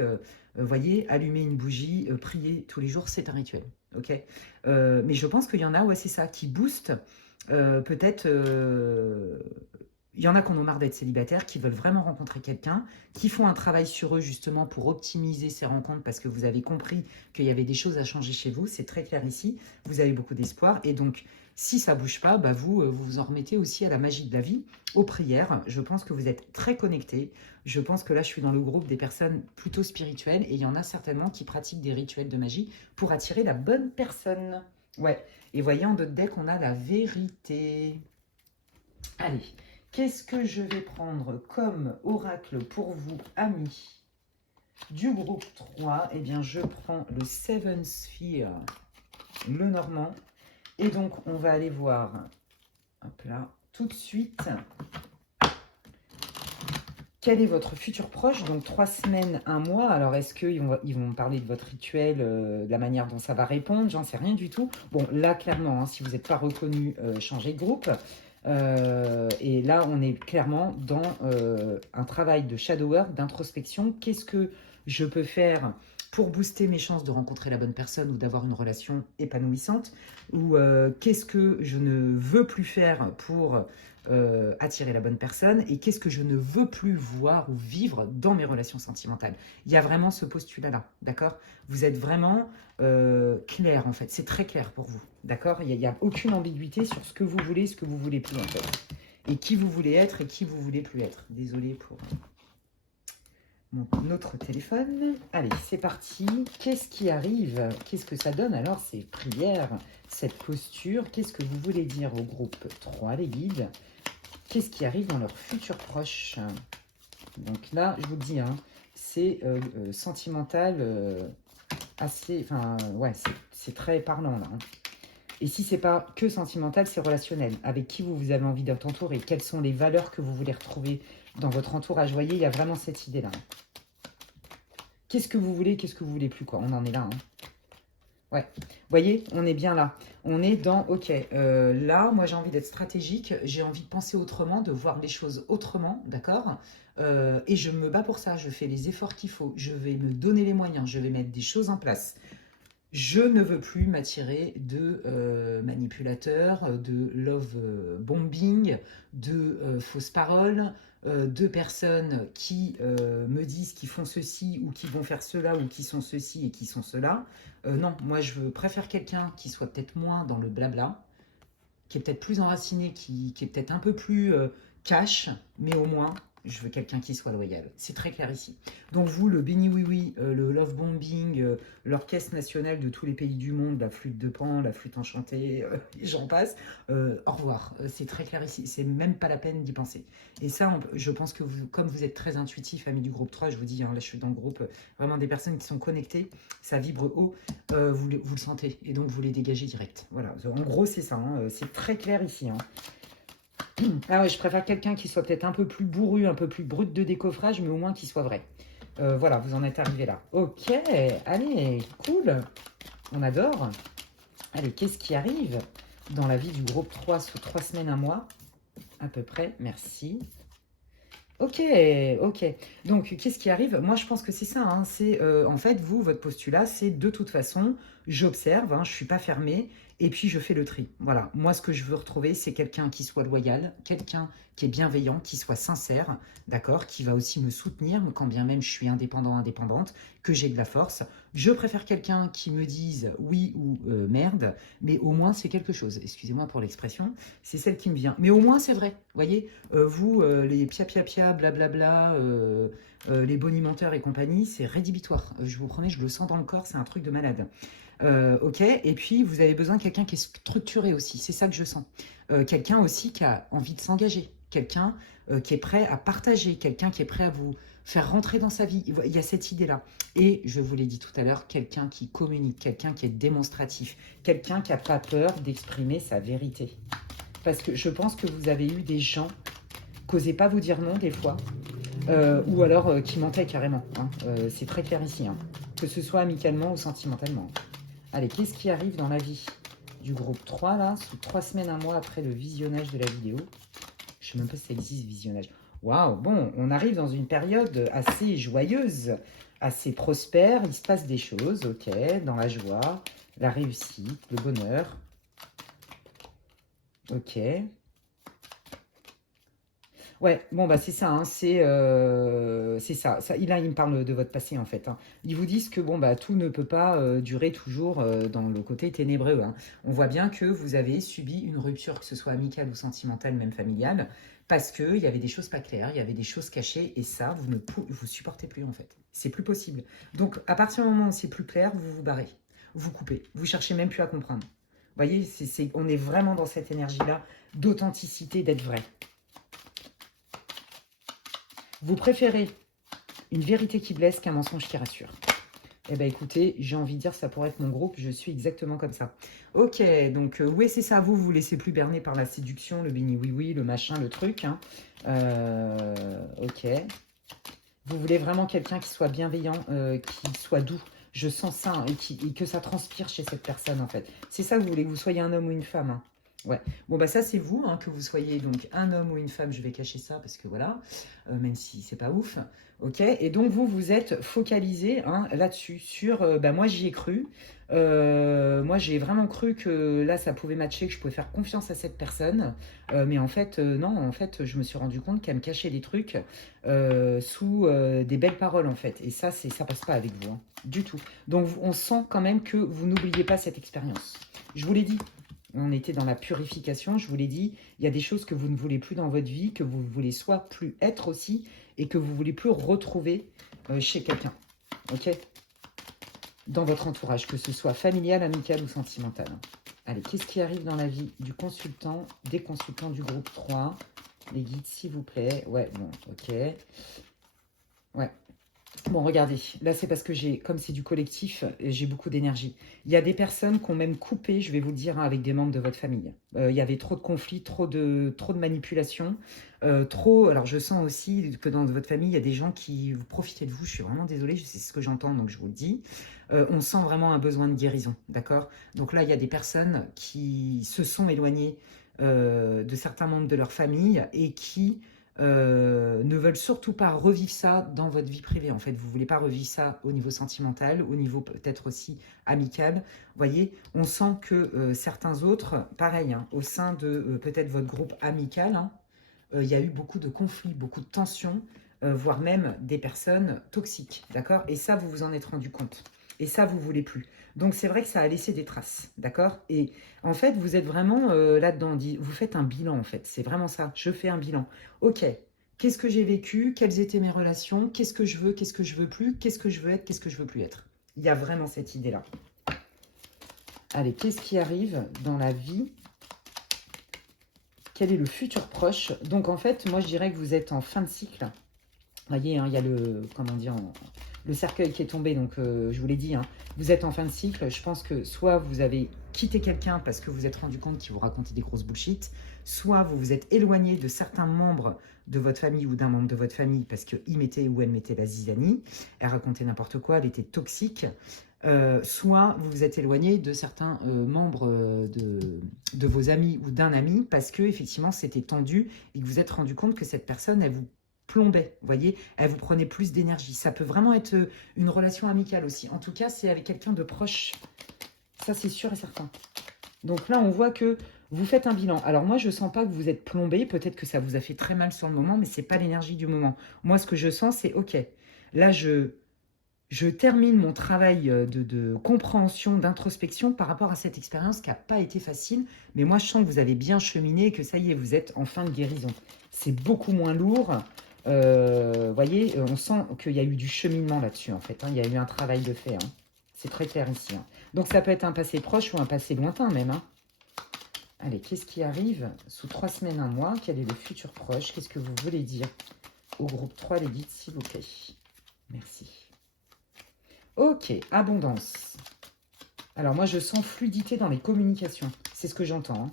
voyez, allumer une bougie, prier tous les jours, c'est un rituel, ok? Mais je pense qu'il y en a, ouais, c'est ça, qui boostent peut-être. Il y en a qui en ont marre d'être célibataires, qui veulent vraiment rencontrer quelqu'un, qui font un travail sur eux justement pour optimiser ces rencontres parce que vous avez compris qu'il y avait des choses à changer chez vous. C'est très clair ici. Vous avez beaucoup d'espoir. Et donc, si ça ne bouge pas, bah vous vous en remettez aussi à la magie de la vie, aux prières. Je pense que vous êtes très connectés. Je pense que là, je suis dans le groupe des personnes plutôt spirituelles et il y en a certainement qui pratiquent des rituels de magie pour attirer la bonne personne. Ouais. Et voyez, en d'autres decks, on a la vérité. Allez. Qu'est-ce que je vais prendre comme oracle pour vous, amis du groupe 3? Eh bien, je prends le Seven Sphere, le normand. Et donc, on va aller voir, hop là, tout de suite, quel est votre futur proche. Donc, 3 semaines, 1 mois. Alors, est-ce qu'ils vont parler de votre rituel, de la manière dont ça va répondre? J'en sais rien du tout. Bon, là, clairement, hein, si vous n'êtes pas reconnu, changez de groupe. Et là, on est clairement dans un travail de shadow work, d'introspection. Qu'est-ce que je peux faire pour booster mes chances de rencontrer la bonne personne ou d'avoir une relation épanouissante? Ou qu'est-ce que je ne veux plus faire pour attirer la bonne personne? Et qu'est-ce que je ne veux plus voir ou vivre dans mes relations sentimentales? Il y a vraiment ce postulat-là, d'accord? Vous êtes vraiment clair, en fait. C'est très clair pour vous, d'accord? Il n'y a aucune ambiguïté sur ce que vous voulez, ce que vous voulez plus, en fait. Et qui vous voulez être et qui vous voulez plus être. Désolée pour notre téléphone. Allez, c'est parti. Qu'est-ce qui arrive? Qu'est-ce que ça donne alors, ces prières, cette posture? Qu'est-ce que vous voulez dire au groupe 3, les guides? Qu'est-ce qui arrive dans leurs futurs proches? Donc là, je vous le dis, hein, c'est sentimental, assez... Enfin, ouais, c'est très parlant, là. Hein. Et si c'est pas que sentimental, c'est relationnel. Avec qui vous avez envie d'être entouré? Quelles sont les valeurs que vous voulez retrouver dans votre entourage? Vous voyez, il y a vraiment cette idée-là. Qu'est-ce que vous voulez, qu'est-ce que vous voulez plus, quoi? On en est là, hein. Ouais, vous voyez, on est bien là. On est dans, ok, là, moi j'ai envie d'être stratégique, j'ai envie de penser autrement, de voir les choses autrement, d'accord? Et je me bats pour ça, je fais les efforts qu'il faut, je vais me donner les moyens, je vais mettre des choses en place. Je ne veux plus m'attirer de manipulateurs, de love bombing, de fausses paroles, de personnes qui me disent qu'ils font ceci ou qui vont faire cela ou qui sont ceci et qui sont cela. Non, moi je préfère quelqu'un qui soit peut-être moins dans le blabla, qui est peut-être plus enraciné, qui est peut-être un peu plus cash, mais au moins Je veux quelqu'un qui soit loyal. C'est très clair ici. Donc vous, le béni oui-oui, le love bombing, l'orchestre national de tous les pays du monde, la flûte de Pan, la flûte enchantée, et j'en passe, au revoir. C'est très clair ici. C'est même pas la peine d'y penser. Et ça, je pense que vous, comme vous êtes très intuitif, amis du groupe 3, je vous dis, hein, là je suis dans le groupe, vraiment des personnes qui sont connectées, ça vibre haut, vous le sentez. Et donc vous les dégagez direct. Voilà. En gros, c'est ça. Hein, c'est très clair ici. Hein. Ah ouais, je préfère quelqu'un qui soit peut-être un peu plus bourru, un peu plus brut de décoffrage, mais au moins qui soit vrai. Voilà, vous en êtes arrivé là. Ok, allez, cool. On adore. Allez, qu'est-ce qui arrive dans la vie du groupe 3 sous 3 semaines, un mois? À peu près, merci. Ok, ok. Donc, qu'est-ce qui arrive? Moi, je pense que c'est ça. Hein. C'est en fait, vous, votre postulat, c'est de toute façon, j'observe, hein, je ne suis pas fermée, et puis je fais le tri. Voilà. Moi, ce que je veux retrouver, c'est quelqu'un qui soit loyal, quelqu'un qui est bienveillant, qui soit sincère, d'accord, qui va aussi me soutenir, quand bien même je suis indépendant, indépendante, que j'ai de la force. Je préfère quelqu'un qui me dise oui ou merde, mais au moins c'est quelque chose. Excusez-moi pour l'expression, c'est celle qui me vient. Mais au moins c'est vrai, voyez. Vous, les pia-pia-pia, blablabla, les bonimenteurs et compagnie, c'est rédhibitoire. Je vous promets, je le sens dans le corps, c'est un truc de malade. Ok, et puis vous avez besoin de quelqu'un qui est structuré aussi, c'est ça que je sens. Quelqu'un aussi qui a envie de s'engager, quelqu'un qui est prêt à partager, quelqu'un qui est prêt à vous faire rentrer dans sa vie. Il y a cette idée-là. Et je vous l'ai dit tout à l'heure, quelqu'un qui communique, quelqu'un qui est démonstratif, quelqu'un qui n'a pas peur d'exprimer sa vérité. Parce que je pense que vous avez eu des gens qui n'osaient pas vous dire non des fois, ou alors qui mentaient carrément. Hein. C'est très clair ici, hein. Que ce soit amicalement ou sentimentalement. Allez, qu'est-ce qui arrive dans la vie du groupe 3, là, sous 3 semaines, un mois après le visionnage de la vidéo? Je ne sais même pas si ça existe, visionnage. Waouh, bon, on arrive dans une période assez joyeuse, assez prospère. Il se passe des choses, ok, dans la joie, la réussite, le bonheur. Ok. Ouais, bon, bah c'est ça, hein, c'est ça. Là, il me parle de votre passé, en fait. Hein. Ils vous disent que bon, bah, tout ne peut pas durer toujours dans le côté ténébreux. Hein. On voit bien que vous avez subi une rupture, que ce soit amicale ou sentimentale, même familiale, parce qu'il y avait des choses pas claires, il y avait des choses cachées, et ça, vous supportez plus, en fait. C'est plus possible. Donc, à partir du moment où c'est plus clair, vous vous barrez, vous coupez, vous cherchez même plus à comprendre. Vous voyez, on est vraiment dans cette énergie-là d'authenticité, d'être vrai. Vous préférez une vérité qui blesse qu'un mensonge qui rassure. Eh bien, écoutez, j'ai envie de dire, ça pourrait être mon groupe, je suis exactement comme ça. Ok, donc, oui, c'est ça, vous vous laissez plus berner par la séduction, le béni oui-oui, le machin, le truc. Hein. Ok. Vous voulez vraiment quelqu'un qui soit bienveillant, qui soit doux. Je sens ça, hein, et que ça transpire chez cette personne, en fait. C'est ça que vous voulez, que vous soyez un homme ou une femme. Hein. Ouais. Bon, bah ça, c'est vous, hein, que vous soyez donc un homme ou une femme. Je vais cacher ça parce que voilà, même si c'est pas ouf. Ok. Et donc, vous êtes focalisé, hein, là-dessus, sur, bah moi, j'y ai cru. Moi, j'ai vraiment cru que là, ça pouvait matcher, que je pouvais faire confiance à cette personne. Mais en fait, non, en fait, je me suis rendu compte qu'elle me cachait des trucs sous des belles paroles, en fait. Et ça, ça passe pas avec vous, hein, du tout. Donc, on sent quand même que vous n'oubliez pas cette expérience. Je vous l'ai dit. On était dans la purification, je vous l'ai dit, il y a des choses que vous ne voulez plus dans votre vie, que vous voulez soit plus être aussi, et que vous voulez plus retrouver chez quelqu'un, ok? Dans votre entourage, que ce soit familial, amical ou sentimental. Allez, qu'est-ce qui arrive dans la vie du consultant, des consultants du groupe 3? Les guides, s'il vous plaît. Ouais, bon, ok. Ouais. Bon, regardez, là c'est parce que comme c'est du collectif, j'ai beaucoup d'énergie. Il y a des personnes qui ont même coupé, je vais vous le dire, hein, avec des membres de votre famille. Il y avait trop de conflits, trop de manipulations, alors je sens aussi que dans votre famille, il y a des gens qui vous profitaient de vous. Je suis vraiment désolée, c'est ce que j'entends, donc je vous le dis. On sent vraiment un besoin de guérison, d'accord? Donc là, il y a des personnes qui se sont éloignées de certains membres de leur famille et qui ne veulent surtout pas revivre ça dans votre vie privée. En fait, vous ne voulez pas revivre ça au niveau sentimental, au niveau peut-être aussi amical. Vous voyez, on sent que certains autres, pareil, hein, au sein de peut-être votre groupe amical, hein, il y a eu beaucoup de conflits, beaucoup de tensions, voire même des personnes toxiques, d'accord? Et ça, vous vous en êtes rendu compte. Et ça, vous ne voulez plus. Donc, c'est vrai que ça a laissé des traces, d'accord? Et en fait, vous êtes vraiment là-dedans. Vous faites un bilan, en fait. C'est vraiment ça. Je fais un bilan. Ok, Qu'est-ce que j'ai vécu? Quelles étaient mes relations? Qu'est-ce que je veux? Qu'est-ce que je veux plus? Qu'est-ce que je veux être? Qu'est-ce que je veux plus être? Il y a vraiment cette idée-là. Allez, qu'est-ce qui arrive dans la vie? Quel est le futur proche? Donc, en fait, moi, je dirais que vous êtes en fin de cycle. Vous voyez, hein, il y a le, comment dire, le cercueil qui est tombé. Donc, je vous l'ai dit, hein, vous êtes en fin de cycle. Je pense que soit vous avez quitté quelqu'un parce que vous vous êtes rendu compte qu'il vous racontait des grosses bullshit, soit vous vous êtes éloigné de certains membres de votre famille ou d'un membre de votre famille parce qu'il mettait ou elle mettait la zizanie, elle racontait n'importe quoi, elle était toxique. Soit vous vous êtes éloigné de certains membres de vos amis ou d'un ami parce que effectivement c'était tendu et que vous vous êtes rendu compte que cette personne, elle vous plombait, vous voyez, elle vous prenait plus d'énergie. Ça peut vraiment être une relation amicale aussi. En tout cas, c'est avec quelqu'un de proche. Ça, c'est sûr et certain. Donc là, on voit que vous faites un bilan. Alors moi, je ne sens pas que vous êtes plombé. Peut-être que ça vous a fait très mal sur le moment, mais ce n'est pas l'énergie du moment. Moi, ce que je sens, c'est OK. Là, je termine mon travail de compréhension, d'introspection par rapport à cette expérience qui n'a pas été facile. Mais moi, je sens que vous avez bien cheminé et que ça y est, vous êtes en fin de guérison. C'est beaucoup moins lourd. Voyez, on sent qu'il y a eu du cheminement là-dessus, en fait. Hein. Il y a eu un travail de fait. Hein. C'est très clair ici. Hein. Donc, ça peut être un passé proche ou un passé lointain même. Hein. Allez, qu'est-ce qui arrive sous 3 semaines, un mois? Quel est le futur proche? Qu'est-ce que vous voulez dire au groupe 3, les guides, s'il vous plaît? Merci. Ok, abondance. Alors, moi, je sens fluidité dans les communications. C'est ce que j'entends. Hein.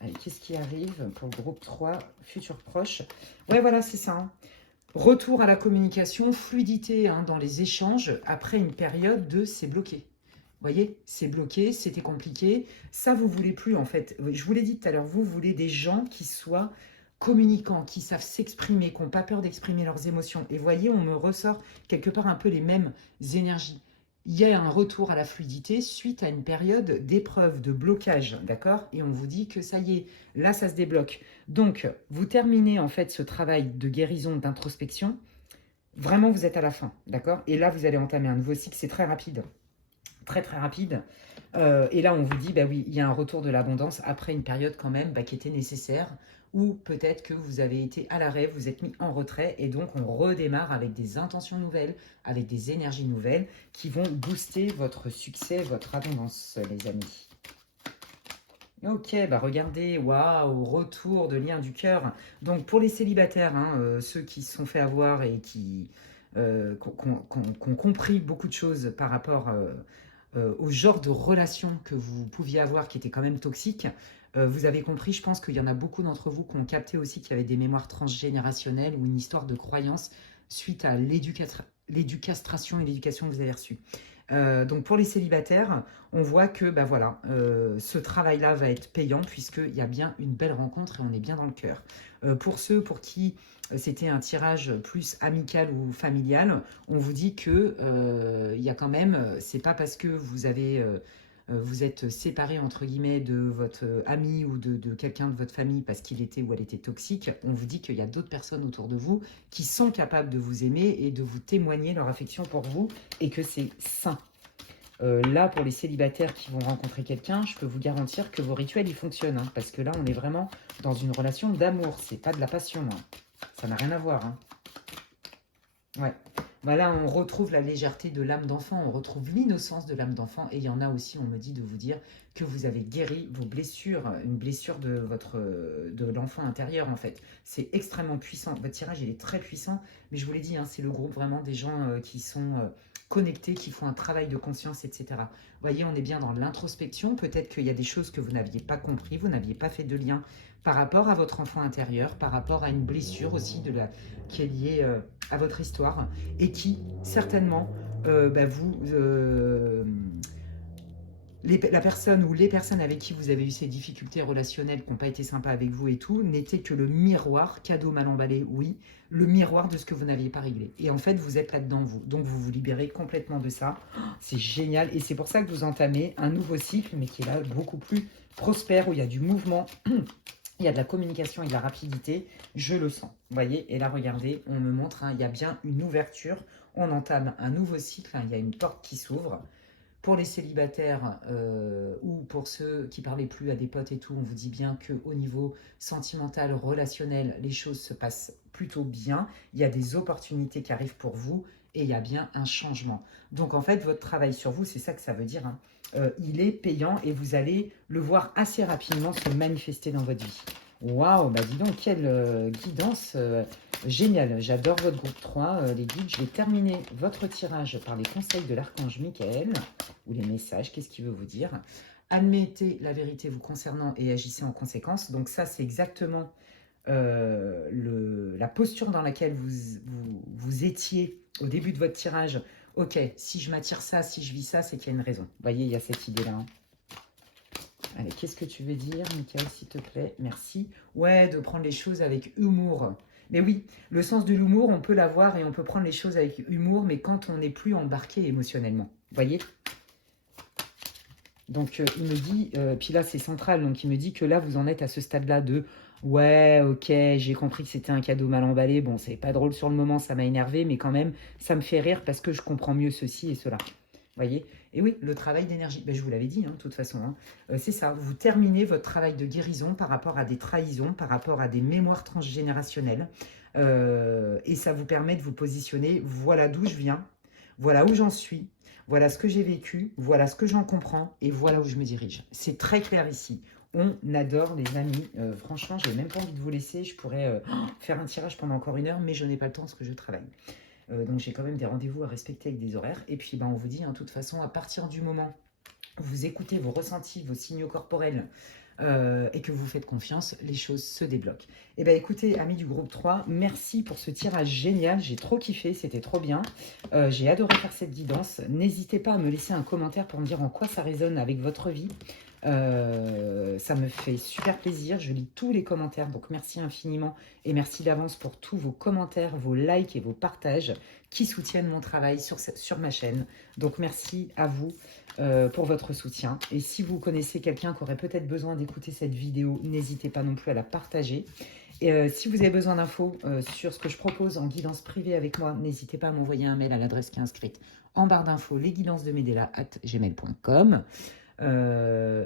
Allez, qu'est-ce qui arrive pour le groupe 3, futur proche? Ouais, voilà, c'est ça. Hein. Retour à la communication, fluidité hein, dans les échanges après une période de c'est bloqué. Vous voyez, c'est bloqué, c'était compliqué. Ça, vous ne voulez plus, en fait. Je vous l'ai dit tout à l'heure, vous voulez des gens qui soient communicants, qui savent s'exprimer, qui n'ont pas peur d'exprimer leurs émotions. Et voyez, on me ressort quelque part un peu les mêmes énergies. Il y a un retour à la fluidité suite à une période d'épreuve, de blocage, d'accord? Et on vous dit que ça y est, là, ça se débloque. Donc, vous terminez en fait ce travail de guérison, d'introspection. Vraiment, vous êtes à la fin, d'accord? Et là, vous allez entamer un nouveau cycle, c'est très rapide. Très, très rapide. Et là, on vous dit, bah oui, il y a un retour de l'abondance après une période quand même qui était nécessaire, ou peut-être que vous avez été à l'arrêt, vous êtes mis en retrait, et donc on redémarre avec des intentions nouvelles, avec des énergies nouvelles, qui vont booster votre succès, votre abondance, les amis. Ok, bah regardez, waouh, retour de lien du cœur. Donc pour les célibataires, hein, ceux qui se sont fait avoir et qui ont compris beaucoup de choses par rapport au genre de relation que vous pouviez avoir qui était quand même toxique, vous avez compris, je pense qu'il y en a beaucoup d'entre vous qui ont capté aussi qu'il y avait des mémoires transgénérationnelles ou une histoire de croyance suite à l'éducastration et l'éducation que vous avez reçue. Donc pour les célibataires, on voit que bah voilà, ce travail-là va être payant puisqu'il y a bien une belle rencontre et on est bien dans le cœur. Pour ceux pour qui c'était un tirage plus amical ou familial, on vous dit que il y a quand même, c'est pas parce que vous êtes séparé entre guillemets de votre ami ou de quelqu'un de votre famille parce qu'il était ou elle était toxique, on vous dit qu'il y a d'autres personnes autour de vous qui sont capables de vous aimer et de vous témoigner leur affection pour vous et que c'est sain. Là, pour les célibataires qui vont rencontrer quelqu'un, je peux vous garantir que vos rituels, ils fonctionnent. Hein, parce que là, on est vraiment dans une relation d'amour. C'est pas de la passion. Hein. Ça n'a rien à voir. Hein. Ouais. Bah là, on retrouve la légèreté de l'âme d'enfant. On retrouve l'innocence de l'âme d'enfant. Et il y en a aussi, on me dit de vous dire que vous avez guéri vos blessures. Une blessure de l'enfant intérieur, en fait. C'est extrêmement puissant. Votre tirage, il est très puissant. Mais je vous l'ai dit, hein, c'est le groupe vraiment des gens qui sont... connectés, qui font un travail de conscience, etc. Vous voyez, on est bien dans l'introspection. Peut-être qu'il y a des choses que vous n'aviez pas compris, vous n'aviez pas fait de lien par rapport à votre enfant intérieur, par rapport à une blessure aussi qui est liée à votre histoire et qui, certainement, la personne ou les personnes avec qui vous avez eu ces difficultés relationnelles qui n'ont pas été sympas avec vous et tout, n'étaient que le miroir, cadeau mal emballé, oui, le miroir de ce que vous n'aviez pas réglé. Et en fait, vous êtes là-dedans, vous. Donc, vous vous libérez complètement de ça. C'est génial. Et c'est pour ça que vous entamez un nouveau cycle, mais qui est là beaucoup plus prospère, où il y a du mouvement, il y a de la communication et de la rapidité. Je le sens. Vous voyez? Et là, regardez, on me montre, hein, il y a bien une ouverture. On entame un nouveau cycle. Hein, il y a une porte qui s'ouvre. Pour les célibataires ou pour ceux qui ne parlaient plus à des potes et tout, on vous dit bien qu'au niveau sentimental, relationnel, les choses se passent plutôt bien. Il y a des opportunités qui arrivent pour vous et il y a bien un changement. Donc en fait, votre travail sur vous, c'est ça que ça veut dire, hein. Il est payant et vous allez le voir assez rapidement se manifester dans votre vie. Waouh, bah dis donc, quelle guidance géniale. J'adore votre groupe 3, les guides. Je vais terminer votre tirage par les conseils de l'archange Michael, ou les messages, qu'est-ce qu'il veut vous dire. Admettez la vérité vous concernant et agissez en conséquence. Donc ça, c'est exactement la posture dans laquelle vous étiez au début de votre tirage. Ok, si je m'attire ça, si je vis ça, c'est qu'il y a une raison. Vous voyez, il y a cette idée-là, hein. Allez, qu'est-ce que tu veux dire, Michael, s'il te plaît? Merci. Ouais, de prendre les choses avec humour. Mais oui, le sens de l'humour, on peut l'avoir et on peut prendre les choses avec humour, mais quand on n'est plus embarqué émotionnellement. Vous voyez? Donc, il me dit, puis là, c'est central, donc il me dit que là, vous en êtes à ce stade-là de « Ouais, ok, j'ai compris que c'était un cadeau mal emballé. Bon, c'est pas drôle sur le moment, ça m'a énervé, mais quand même, ça me fait rire parce que je comprends mieux ceci et cela. » Voyez? Et oui, le travail d'énergie, ben, je vous l'avais dit, hein, de toute façon, hein. C'est ça, vous terminez votre travail de guérison par rapport à des trahisons, par rapport à des mémoires transgénérationnelles, et ça vous permet de vous positionner, voilà d'où je viens, voilà où j'en suis, voilà ce que j'ai vécu, voilà ce que j'en comprends, et voilà où je me dirige. C'est très clair ici. On adore les amis. Franchement, je n'ai même pas envie de vous laisser, je pourrais faire un tirage pendant encore 1 heure, mais je n'ai pas le temps parce que je travaille. Donc j'ai quand même des rendez-vous à respecter avec des horaires. Et puis ben, on vous dit, hein, de toute façon, à partir du moment où vous écoutez vos ressentis, vos signaux corporels, et que vous faites confiance, les choses se débloquent. Et bien écoutez, amis du groupe 3, merci pour ce tirage génial. J'ai trop kiffé, c'était trop bien. J'ai adoré faire cette guidance. N'hésitez pas à me laisser un commentaire pour me dire en quoi ça résonne avec votre vie. Ça me fait super plaisir, je lis tous les commentaires, donc merci infiniment et merci d'avance pour tous vos commentaires, vos likes et vos partages qui soutiennent mon travail sur ma chaîne. Donc merci à vous pour votre soutien. Et si vous connaissez quelqu'un qui aurait peut-être besoin d'écouter cette vidéo, n'hésitez pas non plus à la partager. Et si vous avez besoin d'infos sur ce que je propose en guidance privée avec moi, n'hésitez pas à m'envoyer un mail à l'adresse qui est inscrite en barre d'infos, lesguidancesdemedela@gmail.com.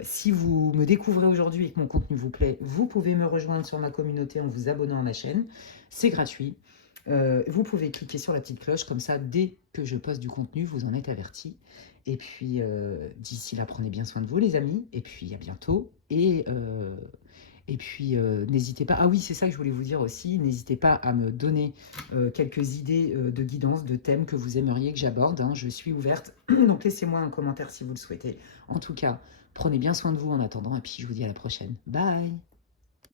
Si vous me découvrez aujourd'hui et que mon contenu vous plaît, vous pouvez me rejoindre sur ma communauté en vous abonnant à ma chaîne. C'est gratuit. Vous pouvez cliquer sur la petite cloche, comme ça, dès que je poste du contenu, vous en êtes avertis. Et puis, d'ici là, prenez bien soin de vous, les amis. Et puis, à bientôt. Et puis, n'hésitez pas... Ah oui, c'est ça que je voulais vous dire aussi. N'hésitez pas à me donner quelques idées de guidance, de thèmes que vous aimeriez que j'aborde, hein. Je suis ouverte. Donc, laissez-moi un commentaire si vous le souhaitez. En tout cas, prenez bien soin de vous en attendant. Et puis, je vous dis à la prochaine. Bye!